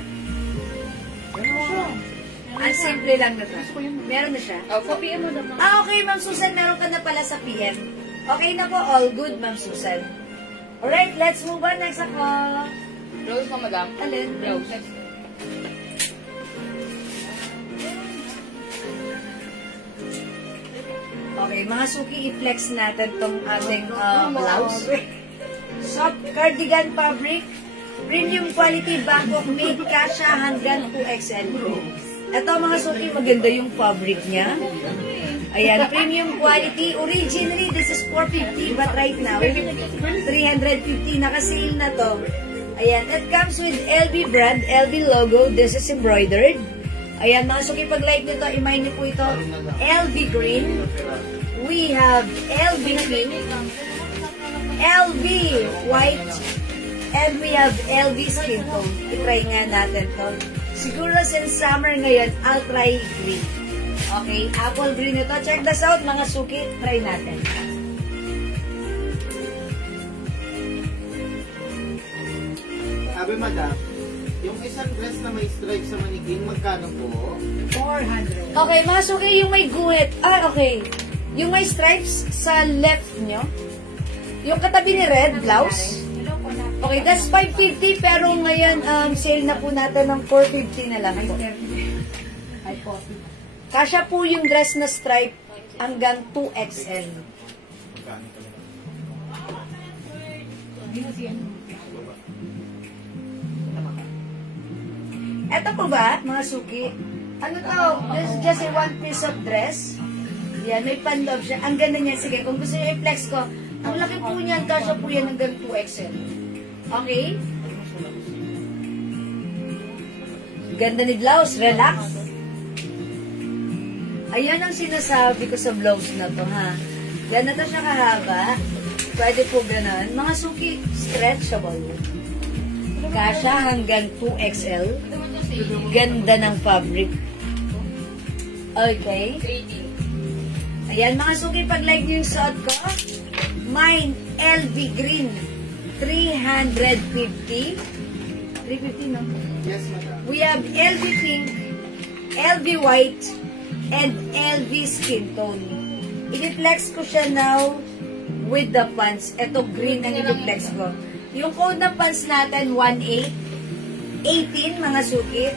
Ang simple lang na to. Meron na siya. Sa PM mo naman. Okay, Ma'am Susan, meron ka na pala sa PM. Okay na po, all good, Ma'am Susan. Alright, let's move on. Next ako. Rose mo, madam. Alin? Rose. Okay, mga suki, i-flex natin tong ating blouse. Soft cardigan fabric, premium quality, Bangkok made, kasha hanggang 2XL. Ito mga suki, maganda yung fabric niya. Ayan, premium quality. Originally, this is 450, but right now, 350. Naka-sale na to. Ayan, it comes with LV brand, LV logo. This is embroidered. Ayan, mga suki, pag like nito, i-mind niyo po ito. LV green. We have LV pink, LV white, and we have LV skin tone. I-try nga natin to. Siguro since summer ngayon, I'll try green. Okay, apple green ito. Check this out, mga suki. Try natin. Sabi, madam, yung isang dress na may stripe sa maniging, magkano po? 400. Okay, mga suki, yung may guhit. Okay. Yung may stripes sa left nyo. Yung katabi ni red blouse. Okay, that's 550, pero ngayon, sale na po natin ng 450 na lang po. Kasya po yung dress na stripe hanggang 2XL. Ito po ba, mga suki? Ano to? This is just a one piece of dress. Yan, may panloob siya. Ang ganda niya. Sige, kung gusto niyo i-flex ko, ang laki po niyan, kasya po yan hanggang 2XL. Okay? Ganda ni blouse. Relax. Ayan ang sinasabi ko sa blouse na to, ha? Ganito siya kahaba. Pwede po ganun. Mga suki, stretchable. Kasya hanggang 2XL. Ganda ng fabric. Okay. Ayan, mga suki, pag like niyo yung suot ko, mine, LV green, 350. 350, no? Yes, madam. We have LV pink, LV white, and LV skin tone. I-flex ko siya now with the pants. Ito green ang i-flex ko. Yung code ng pants natin, 18. 18, mga suki.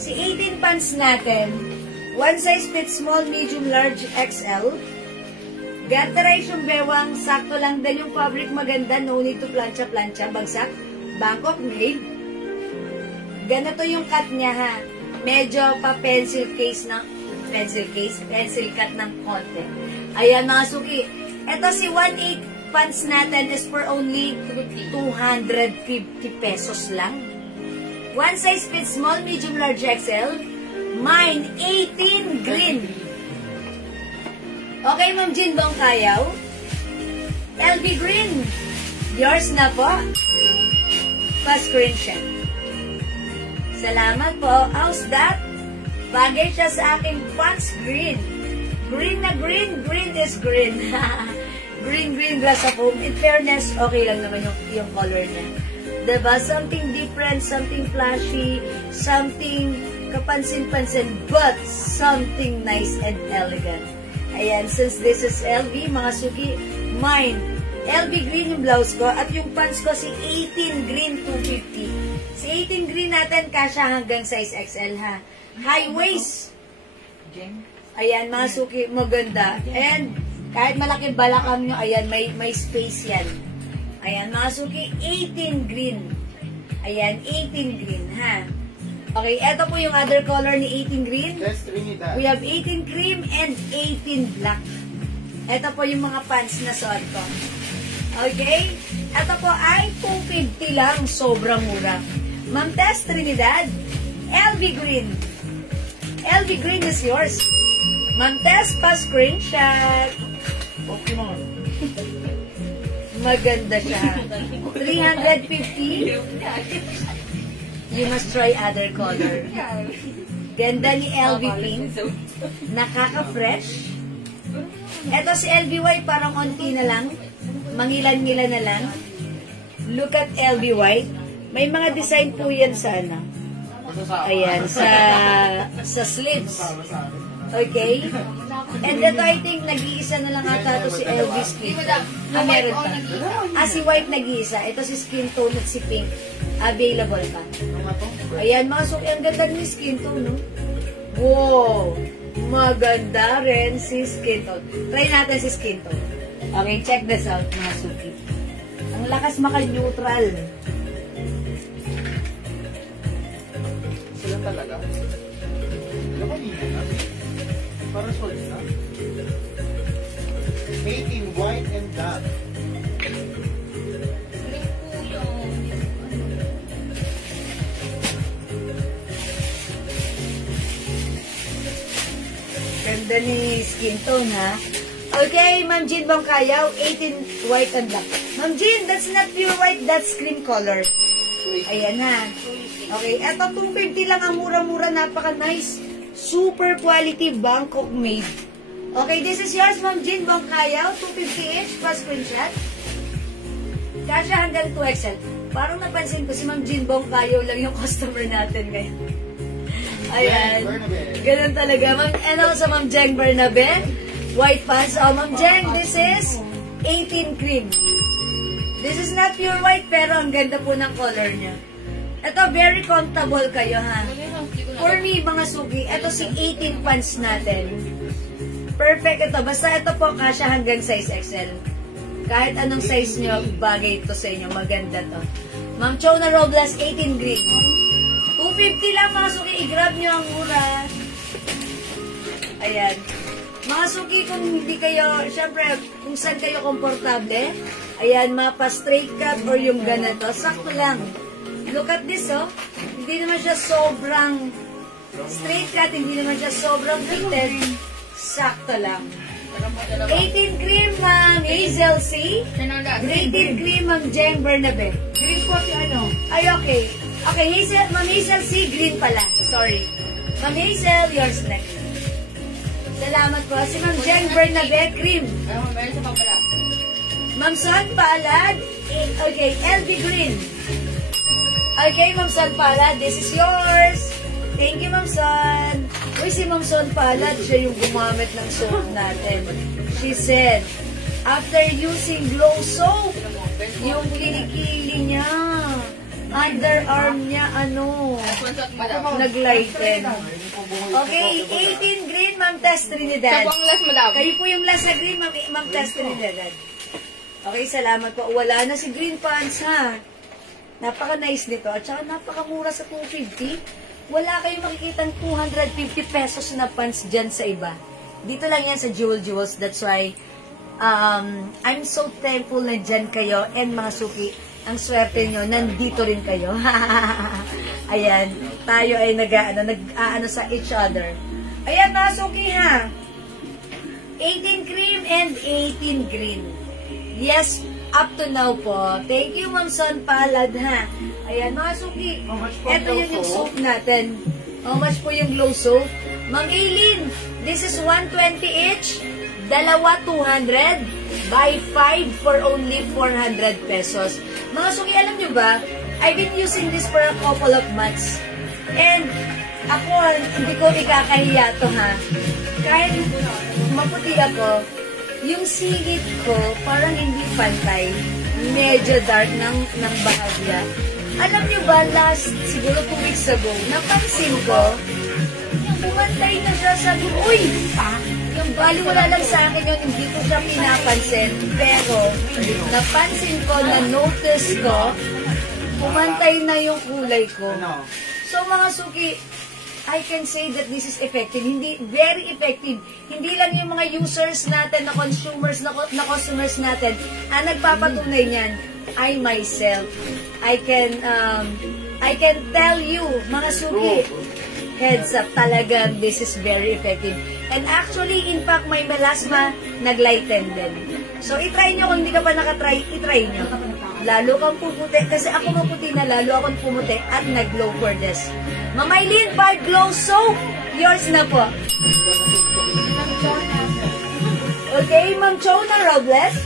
Si 18 pants natin, one size fits small, medium, large, XL. Gatterize yung bewang, sakto lang din yung fabric maganda, no need to plancha-plancha, bagsak, Bangkok made. Ganito yung cut niya, ha. Medyo pa pencil cut ng konti. Ayan, mga suki. Ito si 18 pants natin is for only 250 pesos lang. One size fits small, medium, large, XL. Mine, 18 green. Okay, Ma'am Jean Bong Kayaw. LV green. Yours na po. Pa-screenshot. Salamat po. How's that? Bagay siya sa aking pants green. Green na green. Green is green. Green glass of home. In fairness, okay lang naman yung color niya. Diba? Something different, something flashy, something kapansin-pansin, but something nice and elegant. Ayan, since this is LV, mga suki, mine, LV green yung blouse ko, at yung pants ko si 18 green 250. Si 18 green natin, kasya hanggang size XL, ha. High waist. Ayan, mga suki, maganda. And, kahit malaki balakang nyo, ayan, may space yan. Ayan, mga suki, 18 green. Ayan, 18 green, ha. Okay, eto po yung other color ni 18 green. Yes, Trinidad. We have 18 cream and 18 black. Eto po yung mga pants na suot ko. Okay? Eto po ay 250 lang. Sobrang mura. Ma'am Tess Trinidad, LV green. LV green is yours. Ma'am Tess, pa-screenshot. Okay mo. Maganda siya. 350. You must try other color. Ganda ni LV pink. Nakaka-fresh. Eto si LV white, parang konti na lang. Mangilan-ngilan na lang. Look at LV white. May mga design po yan sana. Ayan, sa sleeves. Okay? And ito, I think, nag-iisa na lang ata ito si LV skin. Meron pa. Si white nag-iisa. Ito si skin tone at si pink. Available pa. Ayan, mga suki, ang ganda ni skin tone, no? Wow! Maganda rin si skin tone. Try natin si skin tone. Okay, check this out, mga suki. Ang lakas maka-neutral. Sila talaga? Ano ba nila? Para solid na? made in white and black. Ganda ni skin tone, ha? Okay, Ma'am Jean Bongkayaw, 18 white and black. Ma'am Jean, that's not pure white, that's cream color. Ayan na. Okay, eto 250 lang ang mura-mura, napaka-nice. Super quality Bangkok made. Okay, this is yours, Ma'am Jean Bongkayaw, 250 each, plus screenshot. Kasha hanggang 2XL. Parang napansin ko si Ma'am Jean Bongkayaw lang yung customer natin ngayon. Ayan. Ganun talaga. And also, Ma'am Jeng Bernabe, white pants. Oh, Ma'am Jeng, this is 18 cream. This is not pure white, pero ang ganda po ng color niya. Ito, very comfortable kayo, ha? For me, mga suki, ito si 18 pants natin. Perfect ito. Basta ito po, kasya hanggang size XL. Kahit anong size nyo, bagay ito sa inyo. Maganda to. Ma'am Chona Robles, 18 green. 250 lang, mga suki. I-grab nyo ang mura. Ayan. Mga suki, kung hindi kayo, syempre, kung saan kayo komportable, ayan, mapa straight cut or yung ganito, sakto lang. Look at this, oh. Hindi naman siya sobrang straight cut, hindi naman siya sobrang fitted. Sakto lang. 18 cream, Ma'am Hazel C. 18 cream, Ma'am Jeng Bernabe. Green po si ano? Ay, okay. Okay, Ma'am Hazel C, green pala. Sorry. Ma'am Hazel, yours next. Salamat po. Si Ma'am Jeng Bernabe, cream. Ma'am Son Palad, okay, LB Green. Okay, Ma'am Son Palad, this is yours. Thank you, Ma'am Son. Uy, si Ma'am Son Palad, siya yung gumamit ng soap natin. She said, after using Glow Soap, yung kilikili niya, underarm niya, naglighten. Okay, 18 green, Ma'am Tess Trinidad. Kayo po yung last na green, Ma'am Tess Trinidad. Okay, salamat po. Wala na si Green Pants, ha? Napaka-nice nito. At saka napaka-mura sa 250. Wala kayong makikitang 250 pesos na pants dyan sa iba. Dito lang yan sa Jewel Jewels. That's why, I'm so thankful na dyan kayo. And mga suki, ang swerte nyo, nandito rin kayo. Ayan, tayo ay nag-aano sa each other. Ayan, mga suki, ha? 18 cream and 18 green. Yes, up to now po. Thank you, Ma'am Son Palad, ha? Ayan, mga suki. Ito yun yung soap natin. How much po yung Glow Soap? Ma'am Aileen, this is 120 each. Dalawa, 200. Buy 5 for only 400 pesos. Mga suki, alam nyo ba? I've been using this for a couple of months. And ako, hindi ko ikakahiya to, ha? Kahit maputi ako, yung singit ko, parang hindi pantay. Medyo dark ng bahagya. Alam niyo ba, last, siguro 2 weeks ago, napansin ko, bumantay na siya, sabi ko, uy! Yung baliwala lang sa akin yun, hindi ko siya pinapansin. Pero, napansin ko, na-notice ko, bumantay na yung kulay ko. So, mga suki, I can say that this is effective. Hindi, very effective. Hindi lang yung mga users natin, na consumers natin, ang nagpapatunay niyan. I myself, I can tell you, mga suki, heads up, talagang this is very effective. And actually, in fact, may melasma, naglighten din. So, itry nyo kung hindi ka pa nakatry, itry nyo. Lalo kang pumuti, kasi ako maputi na, lalo akong pumuti at nag-glow for this. Mamaylin, 5 Glow Soap, yours na po. Okay, Ma'am Chona Robles.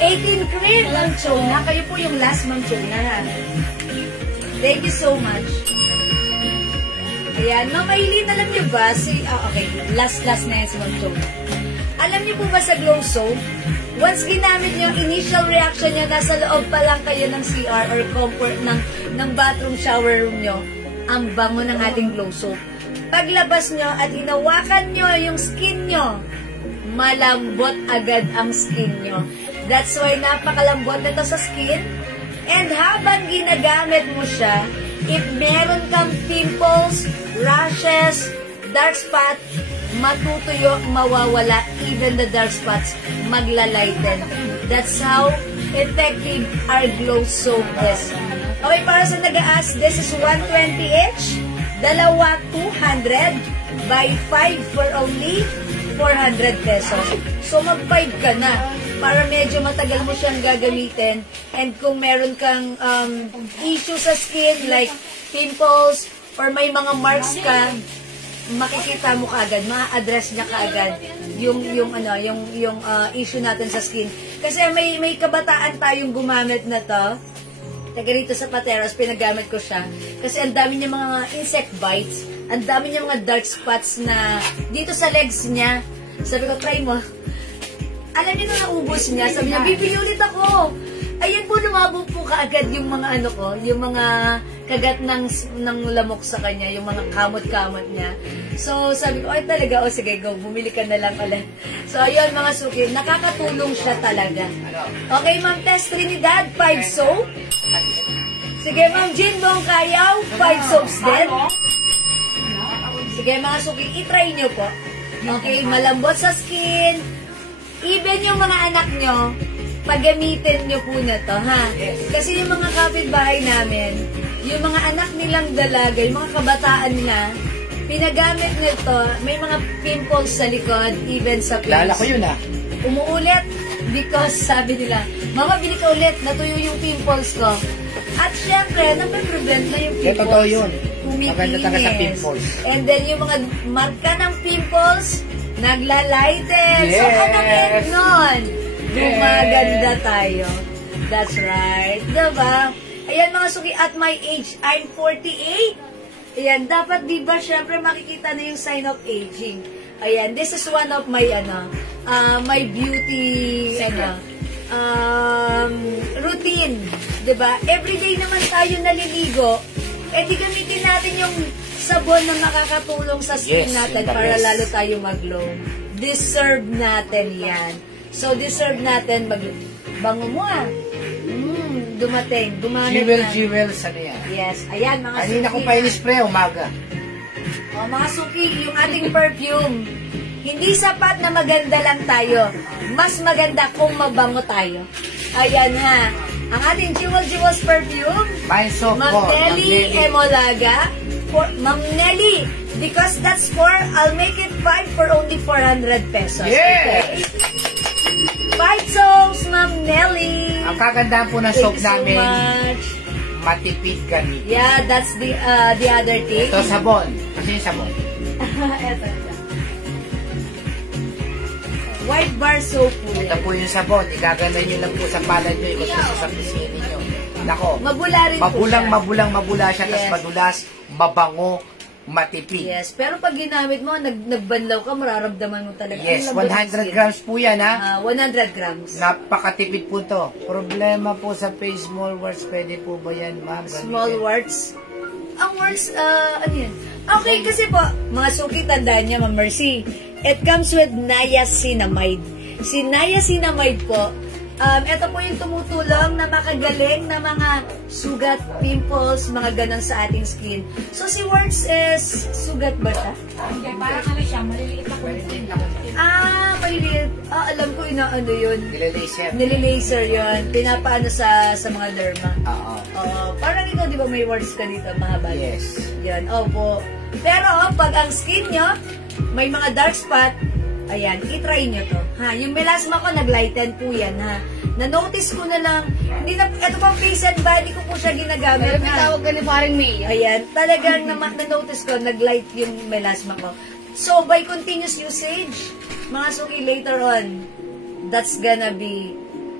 18 cream, Ma'am Chona. Kayo po yung last, Ma'am Chona. Thank you so much. Ayan, Ma'am Aileen, alam niyo ba okay, last na yan si Ma'am Chona. Alam niyo po ba sa Glow Soap, once ginamit niyo, initial reaction niya, nasa loob pa lang kayo ng CR or comfort ng bathroom shower room niyo, ang bango ng ating Glow Soap. Paglabas niyo at hinawakan niyo yung skin niyo, malambot agad ang skin nyo. That's why napakalambot nito sa skin. And habang ginagamit mo siya, if meron kang pimples, rashes, dark spot, matutuyo, mawawala, even the dark spots, maglalighten. That's how effective our glow soap is. Okay, para sa nag-aas, this is 120 each, dalawa 200, by 5 for only 400 pesos. So, mag-5 ka na para medyo matagal mo siyang gagamitin. And kung meron kang issue sa skin, like pimples, or may mga marks ka, makikita mo kaagad, ma-address niya kaagad yung issue natin sa skin. Kasi may kabataan tayong gumamit na to. Taga rito sa Pateros, pinagamit ko siya. Kasi ang dami niya mga insect bites, ang dami niya mga dark spots na dito sa legs niya. Sabi ko, try mo. Alam niyo na naubos niya. Sabi niya, bibili ulit ako. Ayan po, lumabog po kaagad yung mga yung mga kagat ng lamok sa kanya, yung mga kamot-kamot niya. So, sabi ko, ay talaga, sige, go, bumili ka na lang ulit. So, ayun mga suki, nakakatulong siya talaga. Okay, Ma'am Tess Trinidad, 5 soap. Sige, Ma'am Jean Bongkayaw, 5 soaps din. Sige, mga suki, itry nyo po. Okay, malambot sa skin. Even yung mga anak nyo, paggamitin nyo po na to, ha? Kasi yung mga kapitbahay namin, yung mga anak nilang dalaga, yung mga kabataan na, pinagamit nito, may mga pimples sa likod, even sa face. Lala ko yun, ha? Umuulit because sabi nila, Mama, bili ka ulit, natuyo yung pimples ko. At syempre, nape-prevent na yung pimples. Totoo yun. Kumikinis. Maganda talaga sa pimples. And then yung mga marka ng pimples, naglalighten. Yes. So, anakit nun. Gumaganda tayo. That's right. Diba? Ayan mga suki, at my age, I'm 48. Ayan, dapat diba, syempre makikita na yung sign of aging. Ayan, this is one of my, my beauty, routine. Diba? Everyday naman tayo naliligo. Eh, di gamitin natin yung sabon na makakatulong sa skin natin para lalo tayo mag-glow. Deserve natin yan. So, deserve natin bango mo dumating, gumana na. Jewels, ano yan? Yes, ayan mga Kanina suki. ko pa in-spray, umaga. O, mga suki, yung ating perfume, hindi sapat na maganda lang tayo. Mas maganda kung mabango tayo. Ayan ha. Ang ating Jewels perfume, Fine soap Ma'am ko. Nelly Emolaga. Ma'am Nelly, because that's 4, I'll make it 5 for only 400 pesos. Yes! Okay? 5 soaps, Ma'am Nelly. Ang kagandahan po ng soap namin, Thank you so much. matipid gamitin. Yeah, that's the other thing. Ito, sabon. Kasi yung sabon. Ito. White bar soap po Ito yan. po yung sabon. Igaganan nyo lang po sa palad nyo. Ikot po sa piscine nyo. Nako. Mabula rin po siya. Mabula siya. Yes. Tapos madulas, mabango, matipid. Yes, pero pag ginamit mo, nagbanlaw ka, mararamdaman mo talaga. Yes, Ang lambot ng 100 skin. grams po yan, ha? 100 grams. Napakatipid po to. Problema po sa face, small warts, pwede po ba yan, ma'am? Small warts. Ang warts, ano yan? Okay, kasi po, mga suki, tandaan niya, Ma'am Mercy. It comes with niacinamide. Si niacinamide po, ito po yung tumutulong na makagaling na mga sugat, pimples, mga ganun sa ating skin. So, si warts is, sugat ba siya? Hindi, parang ano siya, maliliit na kunting. Maliliit. Alam ko inaano yun. Nilalaser. Nililaser yun. Pinapaano sa mga derma. Oo. Parang ikaw, di ba may warts ka dito? Mahaba. Yes. Yan, opo. Pero, pag ang skin nyo, may mga dark spot, ayan, itry nyo to. Ha, yung melasma ko, naglighten po yan, ha. Na-notice ko na lang, hindi na, ito pang face and body ko po siya ginagamit, Pero may ha. tawag ka ni parang May. Ayan, talagang na-notice ko, naglight yung melasma ko. So, by continuous usage, mga suki, later on, that's gonna be,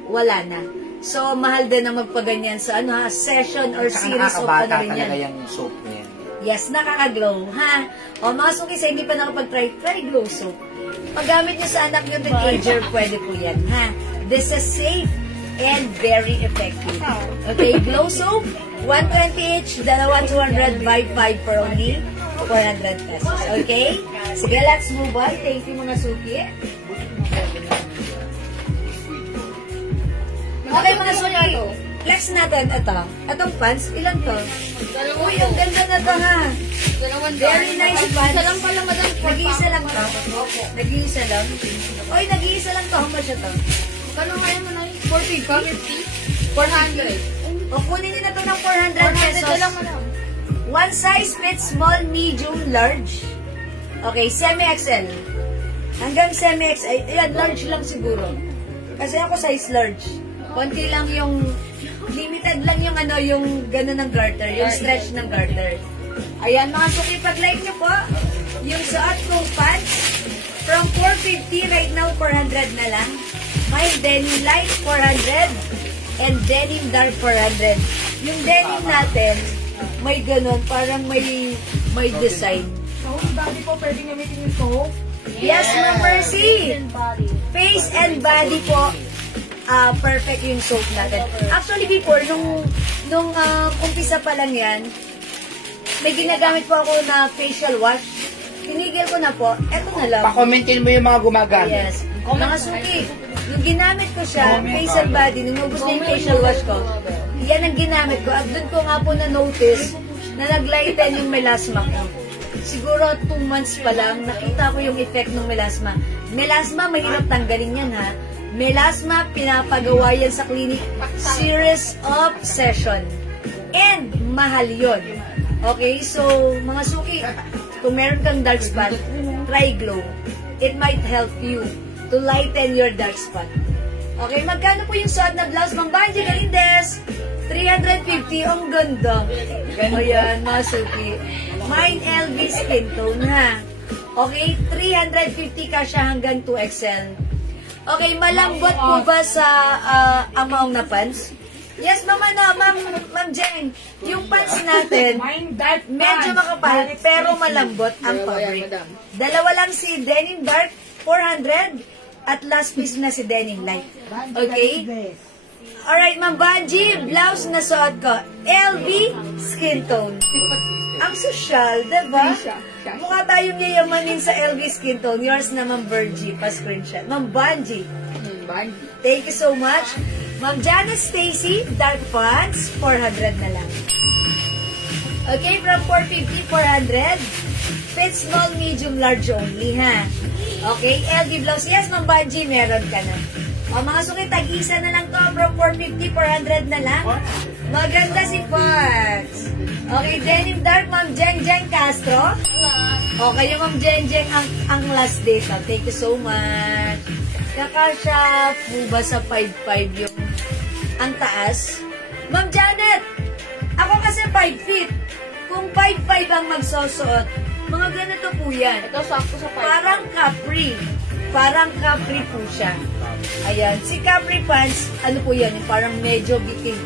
wala na. So, mahal din na magpaganyan sa session or Saka series of nakakabata rin talaga yan. yung soap na yan. Yes, nakaka-glow, ha? O, mga suki, sa hindi pa nakapag-try, try glow soap. Paggamit nyo sa anak nyo teenager, pwede po yan, ha? This is safe and very effective. Okay, glow soap, 120 each, dalawa 200 by 5 for only 400 pesos. Okay? Sige, let's move on. Thank you, mga suki. Okay, mga suki. flex natin, itong pants, ilan to? Dalawa Uy, po. ang ganda na to ha. Dalawang Very nice pants. Isa lang pala, madam. Nag-iisa lang to? Opo. Nag-iisa lang? Uy, nag-iisa lang to. How much ito? Kano ngayon mo na yun? 450? 400. O, kunin nyo na to ng 400 400 pesos. na lang, madam. One size fits small, medium, large. Okay, semi-XL. Hanggang semi-XL. Ayan, large lang siguro. Kasi ako size large. Konti lang yung, limited lang yung yung gano'n ng garter, yung stretch ng garter. Ayan, mga suki, pag-like nyo po, yung suot kong pants, from 450, right now, 400 na lang. May denim light, 400, and denim dark, 400. Yung denim natin, may gano'n, parang may design. So, yung body po, pwede gamitin yung soap. Yes, Ma'am Mercy! And body. Face and body po, perfect yung soap natin. Actually, before, nung umpisa pa lang yan, may ginagamit po ako na facial wash. Tinigil ko na po. Eto na lang. Pa-commentin mo yung mga gumagamit. Yes. Mga suki, yung ginamit ko siya, face and body, nung ubus na yung facial wash ko, yan ang ginamit ko. At doon ko nga po na-notice na nag-lighten yung melasma ko. Siguro 2 months pa lang, nakita ko yung effect ng melasma. Melasma, mahirap tanggalin yan ha. Melasma, pinapagawa yan sa clinic. Series of session. And mahal yun. Okay, so mga suki, kung meron kang dark spot, try Glow. It might help you to lighten your dark spot. Okay, magkano po yung suot na blouse ng Banji Galindes? 350, ang ganda. Ayan, mga suki. Mine LV skin tone ha. Okay, 350 ka siya hanggang 2XL. Okay, malambot po ba sa amount na pants? Yes, Ma'am Jeng. Yung pants natin, medyo makapal, pero malambot ang fabric. Dalawa lang si Denim Dark, 400, at last piece na si Denim Light. Okay? Alright, Ma'am Banji, blouse na suot ko. LV skin tone. Ang social, diba? Mukha tayong yayamanin sa LV skin tone. Yours na, Ma'am Virgie. Pa-screenshot. Ma'am Banji. Thank you so much. Ma'am Janice Stacy, dark pants, 400 na lang. Okay, from 450, 400. Fit small, medium, large only, ha? Okay, LV blouse. Yes, Ma'am Banji, meron ka na. O, mga suki, tag-isa na lang to. From 450, 400 na lang. Maganda si Fox. Okay, Denim Dark, Ma'am Jeng Castro. Okay, yung Ma'am Jeng ang last date. Thank you so much. Kakasya po ba sa 5'5" yung ang taas? Ma'am Janet, ako kasi 5 feet. Kung 5'5" ang magsusuot, mga ganito po yan. Ito, sakto sa 5. Parang capri. Parang capri po siya. Ayan. Si capri pants, ano po yan? Parang medyo bitin.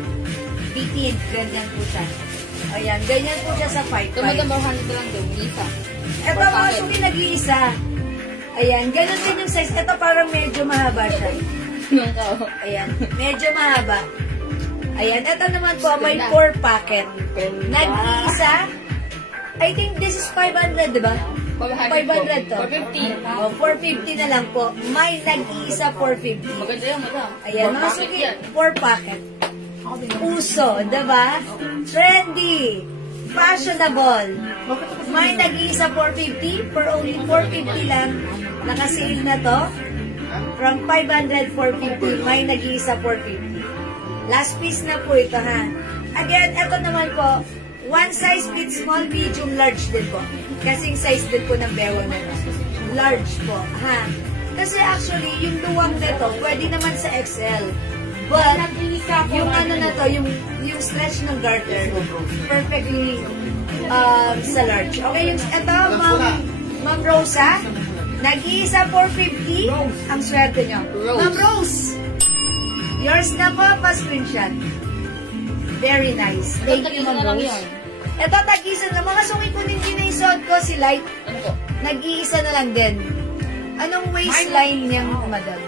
Ganyan po siya. Ayan. Ganyan po siya sa 5'5". Tumagang 100 lang doon. Isa. Ito mga suki nag-iisa. Ayan. Ganon din yung size. Ito parang medyo mahaba siya. Ayan. Medyo mahaba. Ayan. Ito naman po, may 4 packet. Nag-iisa. I think this is 500, diba? 500 to. 450. Oh, 450 na lang po. May nag-iisa 450. Maganda yung madam. Ayan, mga suki, 4 packet. Uso, diba? Trendy. Fashionable. May nag-iisa 450. For only 450 lang. Nakasale na to. From 500, 450. May nag-iisa 450. Last piece na po ito, ha? Again, ito naman po, one size fits small, medium, large din po. Kasing size din po ng bewang na large po, ha? Kasi actually, yung luwang nito, pwede naman sa XL. But, yung ano na to, yung stretch ng garter, perfectly sa large. Okay, yung ito, Ma'am Rosa, nag-iisa 450, ang swerte nyo. Ma'am Rose, yours na po, pa-screenshot. Very nice. Thank you, Ma'am Rose. Ito, tag-isa na. Mga suki ko din yung suot ko, si Light. Ano po? Nag-iisa na lang din. Anong waistline niyang, madam?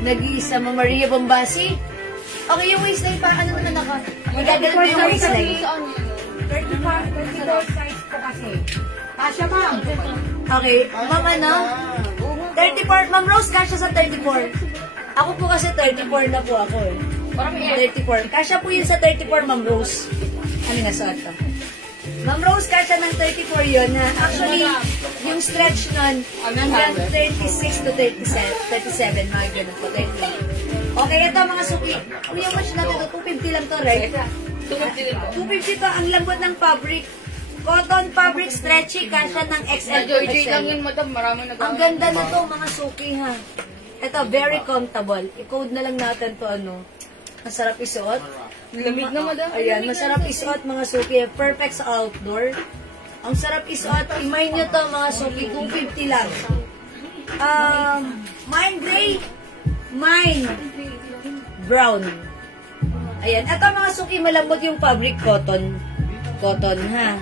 Nag-iisa, Ma'am Maria Bombasi? Okay, yung waistline, parang ano na naka... Magagalit mo yung waistline. 34 size po kasi. Kasya, ma'am. Okay, Ma'am ano? 34, Ma'am Rose, kasya sa 34. Ako po kasi 34 na po ako eh. Parang may 34. Kasya po yun sa 34, Ma'am Rose. Ano na suot to? Ma'am Rose, kasya ng 34 yun. Ha? Actually, yung stretch nun, hanggang 36 to 37, mga ganun po, 38. Okay, ito mga suki. Kung yung match natin, 250 lang to, right? 250 to, ang lambot ng fabric. Cotton fabric stretchy, kasya ng XL to Joy lang XL. yun, madam. Maraming Ang ganda na to, mga suki, ha. Ito, very comfortable. I-code na lang natin to, ano. Masarap isuot. Lamig na, madam. Ayan, masarap isuot, mga suki. Perfect sa outdoor. Ang sarap isuot. Imay nyo to, mga suki. 250 lang. Mine gray. Mine brown. Ayan. Ito, mga suki, malambot yung fabric cotton. Cotton, ha.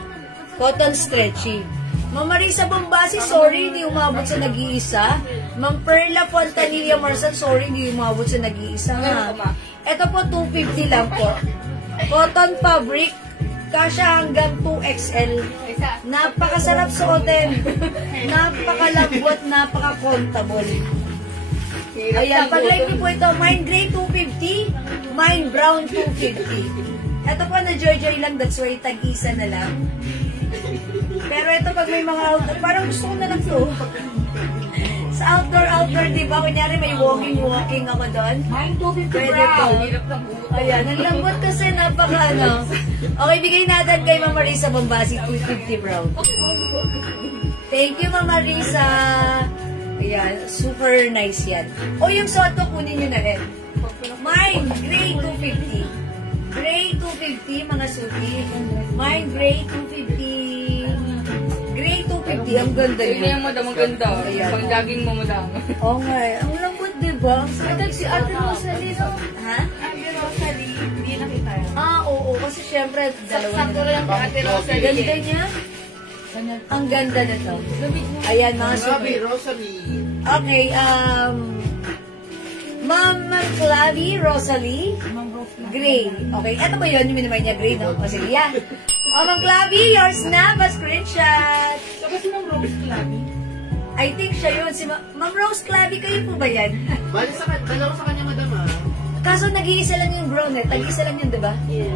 Cotton stretchy. Ma'am Marisa Bombasi, sorry, hindi umabot sa nag-iisa. Ma'am Perla Fontanilla Marsan, sorry, hindi umabot sa nag-iisa, ha. Ito po, 250 lang po. Cotton fabric, kasya hanggang 2XL. Napakasarap suotin. Napakalambot, napaka-comfortable. Ayan, pag-like niyo po ito, mine gray 250, mine brown 250. Ito po na joy-joy lang, that's why tag-isa na lang. Pero ito pag may mga outdoor, parang gusto ko na lang to. Sa outdoor, di ba? Kunyari may walking ako doon. Pwede po. Ayan, ang lambot kasi napaka ano. Okay, bigay natin kay Ma'am Marisa Bombasi, 250 brown. Thank you, Ma'am Marisa. Ayan, super nice yan. O yung soto, kunin nyo na rin. Mine, gray 250. Gray 250, mga suki. Mine, gray 250. Gray 250, ang ganda Yun niya. yung madam, ang ganda. Ayan. Pang jogging mo, madam. Oo nga, ang lambot, diba? Ang sarap si Ate Rosalie, no? Ha? Ate Rosalie, hindi nakita yan. Oo, kasi syempre, dalawa Sakto lang kay Ate Rosalie. Ganda niya. Ang ganda na to. Ayan, mga Sabi, suki. Rosalie. Okay, Ma'am Clavi Rosalie. Gray. Okay, eto ba yun? Yung minimay niya gray, no? O sige, yan. O, Ma'am Clavi, yours na. Pa-screenshot. So, kasi nung Rose Club, I think siya yun. Si Ma'am Rose Clavi, kayo po ba yan? Bali dalawa sa kanya, madam, ha? Kaso nag-iisa lang yung brown, eh. Tag-isa lang yun, diba? Yes.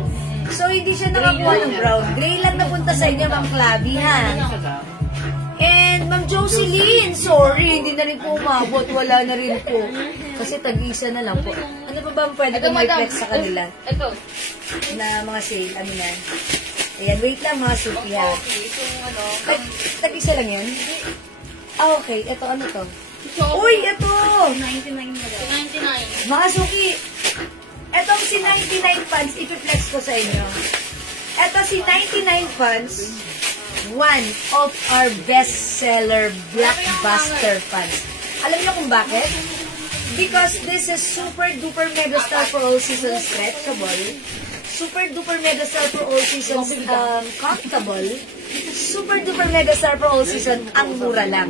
So, hindi siya nakakuha ng brown. Gray lang napunta sa inyo, Ma'am Clavi, ha? And Ma'am Jocelyn, sorry, hindi na rin po umabot. Wala na rin po. Kasi tag-isa na lang po. Ano pa ba ang pwede ko may flex sa kanila? Ito. Na mga sale, ano na. Ayan, wait lang mga suki, ha? Tag-isa lang yan? Ah, okay. Ito, ano to? Uy, ito! 99 na daw. 99. Mga suki, etong si 99 pants, ipiflex ko sa inyo. Eto si 99 pants, one of our best-seller blockbuster pants. Alam niyo kung bakit? Because this is super duper mega star for all seasons stretchable, super duper mega star for all seasons comfortable, super duper mega star for all season, ang mura lang.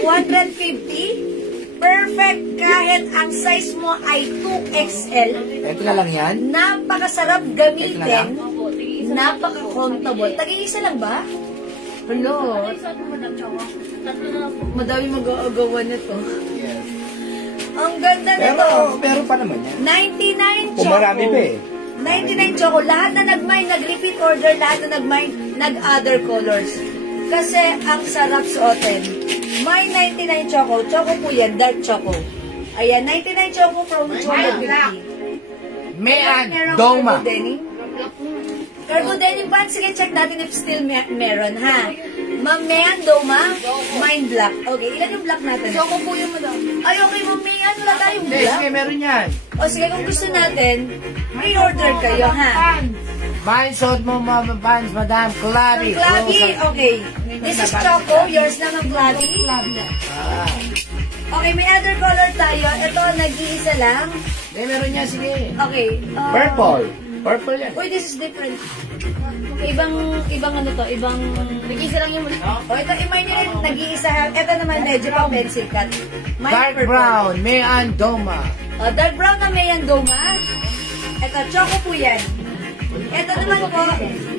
250, perfect kahit ang size mo ay 2XL. Ito na lang yan? Napakasarap gamitin, napaka-comfortable. Tag-iisa lang ba? Hello. Madami mag-aagawa na to. Yes. Ang ganda na Pero, to. meron pa naman yan. 99 Kung choco. marami pa eh. 99 choco. Lahat na nag-mine, nag-repeat order, lahat na nag-mine, nag-other colors. Kasi ang sarap suotin. May 99 choco. Choco po yan, dark choco. Ayan, 99 choco from Chola Beauty. Mayan, Merong Doma. Cargo Denim. Cargo Denim pants. Sige, check natin if still meron, ha? Ma'am Mayan, Doma, Mine Black. Okay, ilan yung black natin? Choco po yung madam. Ay, okay, Ma'am Mayan, wala tayong Hindi, black. sige, meron yan. O sige, kung gusto natin, pre-order kayo, ha? Mine, suot mo, Mama Pans, Madam Clavi. Ma'am Clavi, okay. This is Choco. Yours na, Ma'am Clavi. Ah. Okay, may other color tayo. Ito, nag-iisa lang. Hindi, meron yan, sige. Okay. Purple. Purple yan. Uy, this is different. Ibang ano to, ibang... Nag-isa lang yung madam. O, ito, imay nyo rin, nag-iisa. Ito naman, medyo pang pencil cut. Mine Dark purple. brown, Mayan, Doma. O, dark brown na may Doma. Ito, Choco po yan. Ito naman po,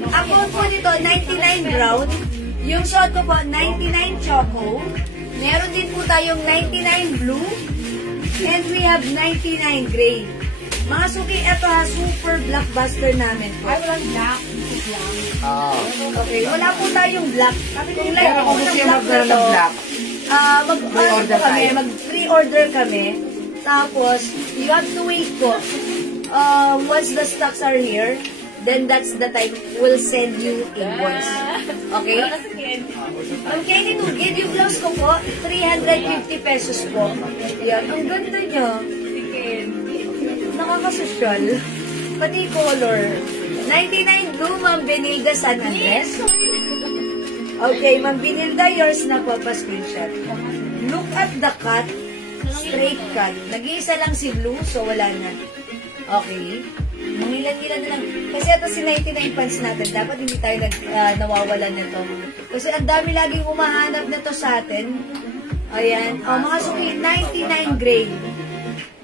ang code po nito, 99 brown. Yung suot ko po, 99 Choco. Meron din po tayong 99 blue. And we have 99 gray. Mga suki, eto ha, super blockbuster namin po. Ay, walang black. Ito lang. Okay, wala po tayong black. Kung like Pero po kung ng gusto yung black na magkaroon to, ng black, mag-pre-order kami, mag-pre-order kami. Tapos, you have to wait po. Once the stocks are here, then that's the time we'll send you invoice. Okay? Ang Kenny Tugid, yung blouse ko po, 350 pesos po. Yan, ang ganda niya. Nakakasosyal. Pati color. 99 blue, Ma'am Benilda San Andres. Okay, Ma'am Benilda, yours na po, pa-screenshot. Look at the cut. Straight cut. Nag-iisa lang si blue, so wala na. Okay. Mangilan-ilan na lang. Kasi ito si 99 pants natin. Dapat hindi tayo nawawalan nito. Kasi ang dami laging umahanap nito sa atin. Ayan. O, mga suki, 99 gray.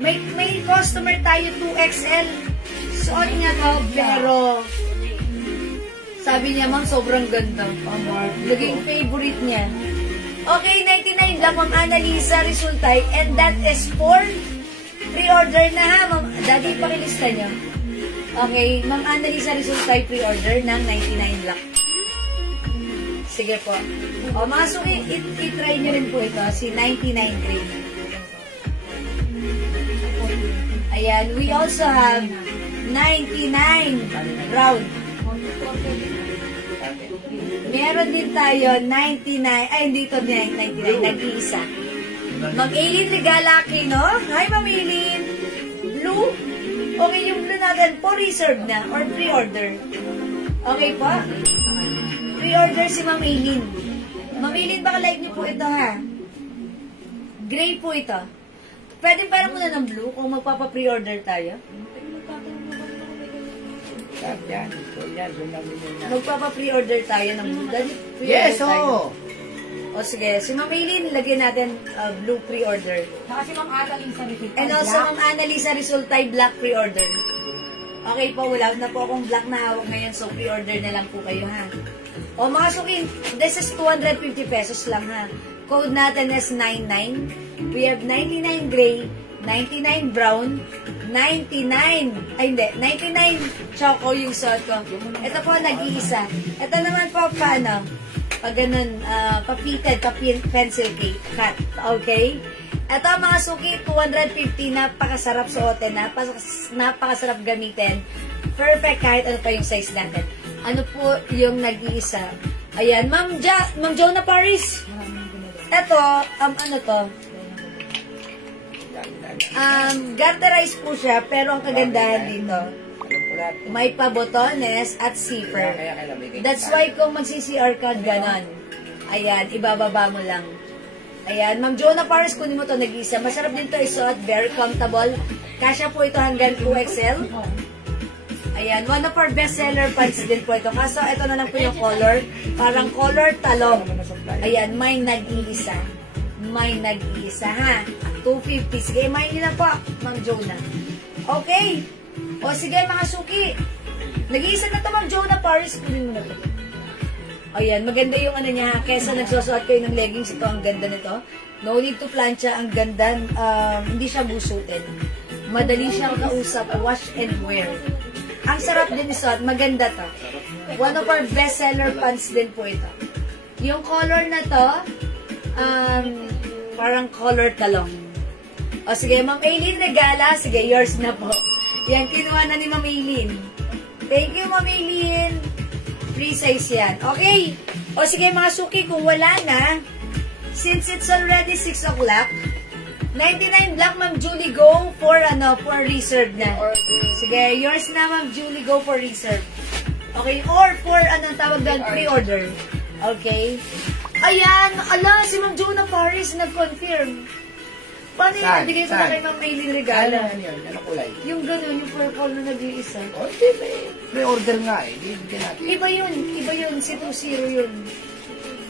May customer tayo 2XL. Suot niya to, pero sabi niya, ma'am, sobrang ganda. Naging favorite niya. Okay, 99 lang, Ma'am Annalisa Resultay. And that is for pre-order na ha, Ma'am. Daddy, pakilista niyo. Okay, Ma'am Annalisa Resultay, pre-order ng 99 lang. Sige po. O, mga suki, i-try niyo rin po ito, si 99 grade. Ayan, we also have 99 brown. Meron din tayo 99, ay hindi ito 99, nag-iisa. Mag-Aileen Regalaki, no? Hi, Ma'am Aileen. Blue? Okay, yung blue natin po reserve na or pre-order. Okay po? Pre-order si Ma'am Aileen. Ma'am Aileen, baka like niyo po ito ha. Gray po ito. Pwede parang muna ng blue kung magpapa-pre-order tayo. Magpapa-pre-order tayo ng blue. yes, oo. O sige, si Ma'am Aileen, lagyan natin blue pre-order. Saka si Ma'am Annalisa Resultay. And also, Ma'am Annalisa Resultay, black pre-order. Okay po, wala na po akong black na hawak ngayon, so pre-order na lang po kayo ha. O mga sukin, this is 250 pesos lang ha. Code natin is 99. We have 99 gray, 99 brown, 99, ay hindi, 99 choco yung suot ko. Ito po, nag-iisa. Ito naman po, paano? Pag ganun, pa-fitted, pa-pencil cut. Okay? Ito, mga suki, 250, napakasarap suotin, napakasarap gamitin. Perfect kahit ano pa yung size natin. Ano po yung nag-iisa? Ayan, Ma'am Jonah Paris. Ito, ano to? Garterize po siya, pero ang kagandahan dito, may pabotones at zipper. That's why kung magsi-CR ka, ganon. Ayan, ibababa mo lang. Ayan, Ma'am Jonah Paris, kunin mo to nag-isa. Masarap din to isuot, very comfortable. Kasya po ito hanggang 2XL. Ayan, one of our bestseller pants din po ito. Kaso, ito na lang po yung color. Parang color talong. Ayan, may nag-iisa. May nag-iisa, ha? 250. Sige, may nyo na po, Ma'am Jonah. Okay. O, sige, mga suki. Nag-iisa na to, Ma'am Jonah Paris. Kunin mo na to. Ayan, maganda yung ano niya, ha? Kesa nagsusuot kayo ng leggings, ito, ang ganda nito. No need to plancha, ang ganda. Hindi siya busutin. Madali siyang kausap, wash and wear. Ang sarap din isuot, maganda to. One of our bestseller pants din po ito. Yung color na to, parang color talong. O sige, Ma'am Aileen Regala, sige, yours na po. Yan, kinuha na ni Ma'am Aileen. Thank you, Ma'am Aileen. Free size yan. Okay. O sige, mga suki, kung wala na, since it's already 6 o'clock, 99 black, Ma'am Julie, go for reserve na. Sige, yours na, Ma'am Julie, go for reserve. Okay, or for, tawag doon, pre-order. Okay. Ayan, ala, si Ma'am Jonah Paris nag-confirm. Paano yung nabigay ko na kay Ma'am Aileen Regala? Ano yun? Ano kulay? Yung gano'n, yung purple na nag-iisa. O, hindi, may order nga eh. Bibigyan natin. Iba yun, si 2-0 yun.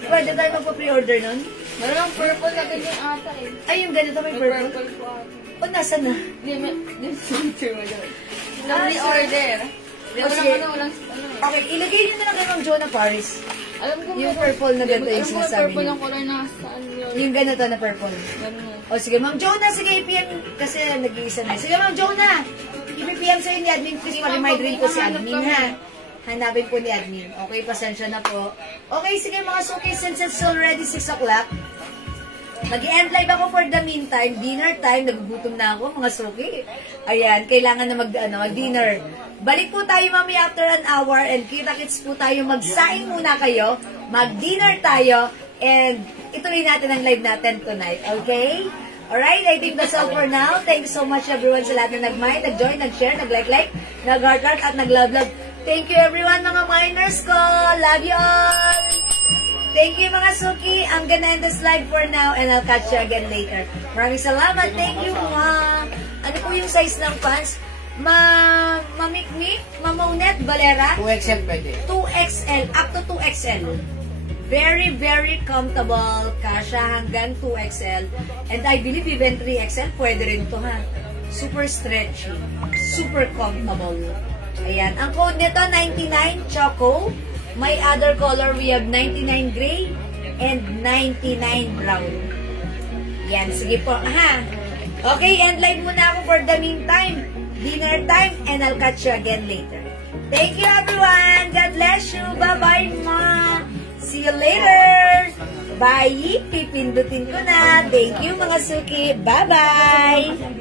Pwede tayo magpa-pre-order nun? Meron ang purple na ganyan ata eh. Ay, yung ganito may purple. Purple po ata. O, nasa na? Yung center mo doon. Nag-order. Walang Okay, ilagay nyo na lang kay Ma'am Jonah Paris. Alam ko Yung purple na ganito yung sinasabi purple niyo. yung color na saan yun. Yung ganito na purple. Ganun. O sige, Ma'am Jonah, sige, PM. Kasi nag-iisa na. Sige, Ma'am Jonah. i-PM sa'yo ni admin, please ma-remind rin po si admin, ha? Hanapin po ni admin. Okay, pasensya na po. Okay, sige mga suki, since it's already 6 o'clock, mag-end live ako for the meantime. Dinner time, nagugutom na ako, mga suki. Ayan, kailangan na mag-dinner. Balik po tayo mamaya after an hour and kita-kits po tayo. Magsaing muna kayo, mag-dinner tayo, and ituloy natin ang live natin tonight. Okay? Alright, I think that's all for now. Thank you so much everyone sa lahat na nag-mind, nag-join, nag-share, nag-like, nag-heart-heart, at nag-love. Thank you everyone mga miners ko. Love you all. Thank you mga suki. I'm gonna end this live for now and I'll catch you again later. Maraming salamat. Thank you. Ano po yung size ng pants? Mamikmik? Mamaunet? Balera? 2XL pwede. 2XL. Up to 2XL. Very, very comfortable. Kasha hanggang 2XL. And I believe even 3XL pwede rin to ha. Super stretchy. Super comfortable. Ayan. Ang code nito, 99 Choco. May other color, we have 99 gray and 99 brown. Yan, sige po. Aha. Okay, end live muna ako for the meantime. Dinner time, and I'll catch you again later. Thank you, everyone. God bless you. Bye-bye, ma. See you later. Bye. Pipindutin ko na. Thank you, mga suki. Bye-bye.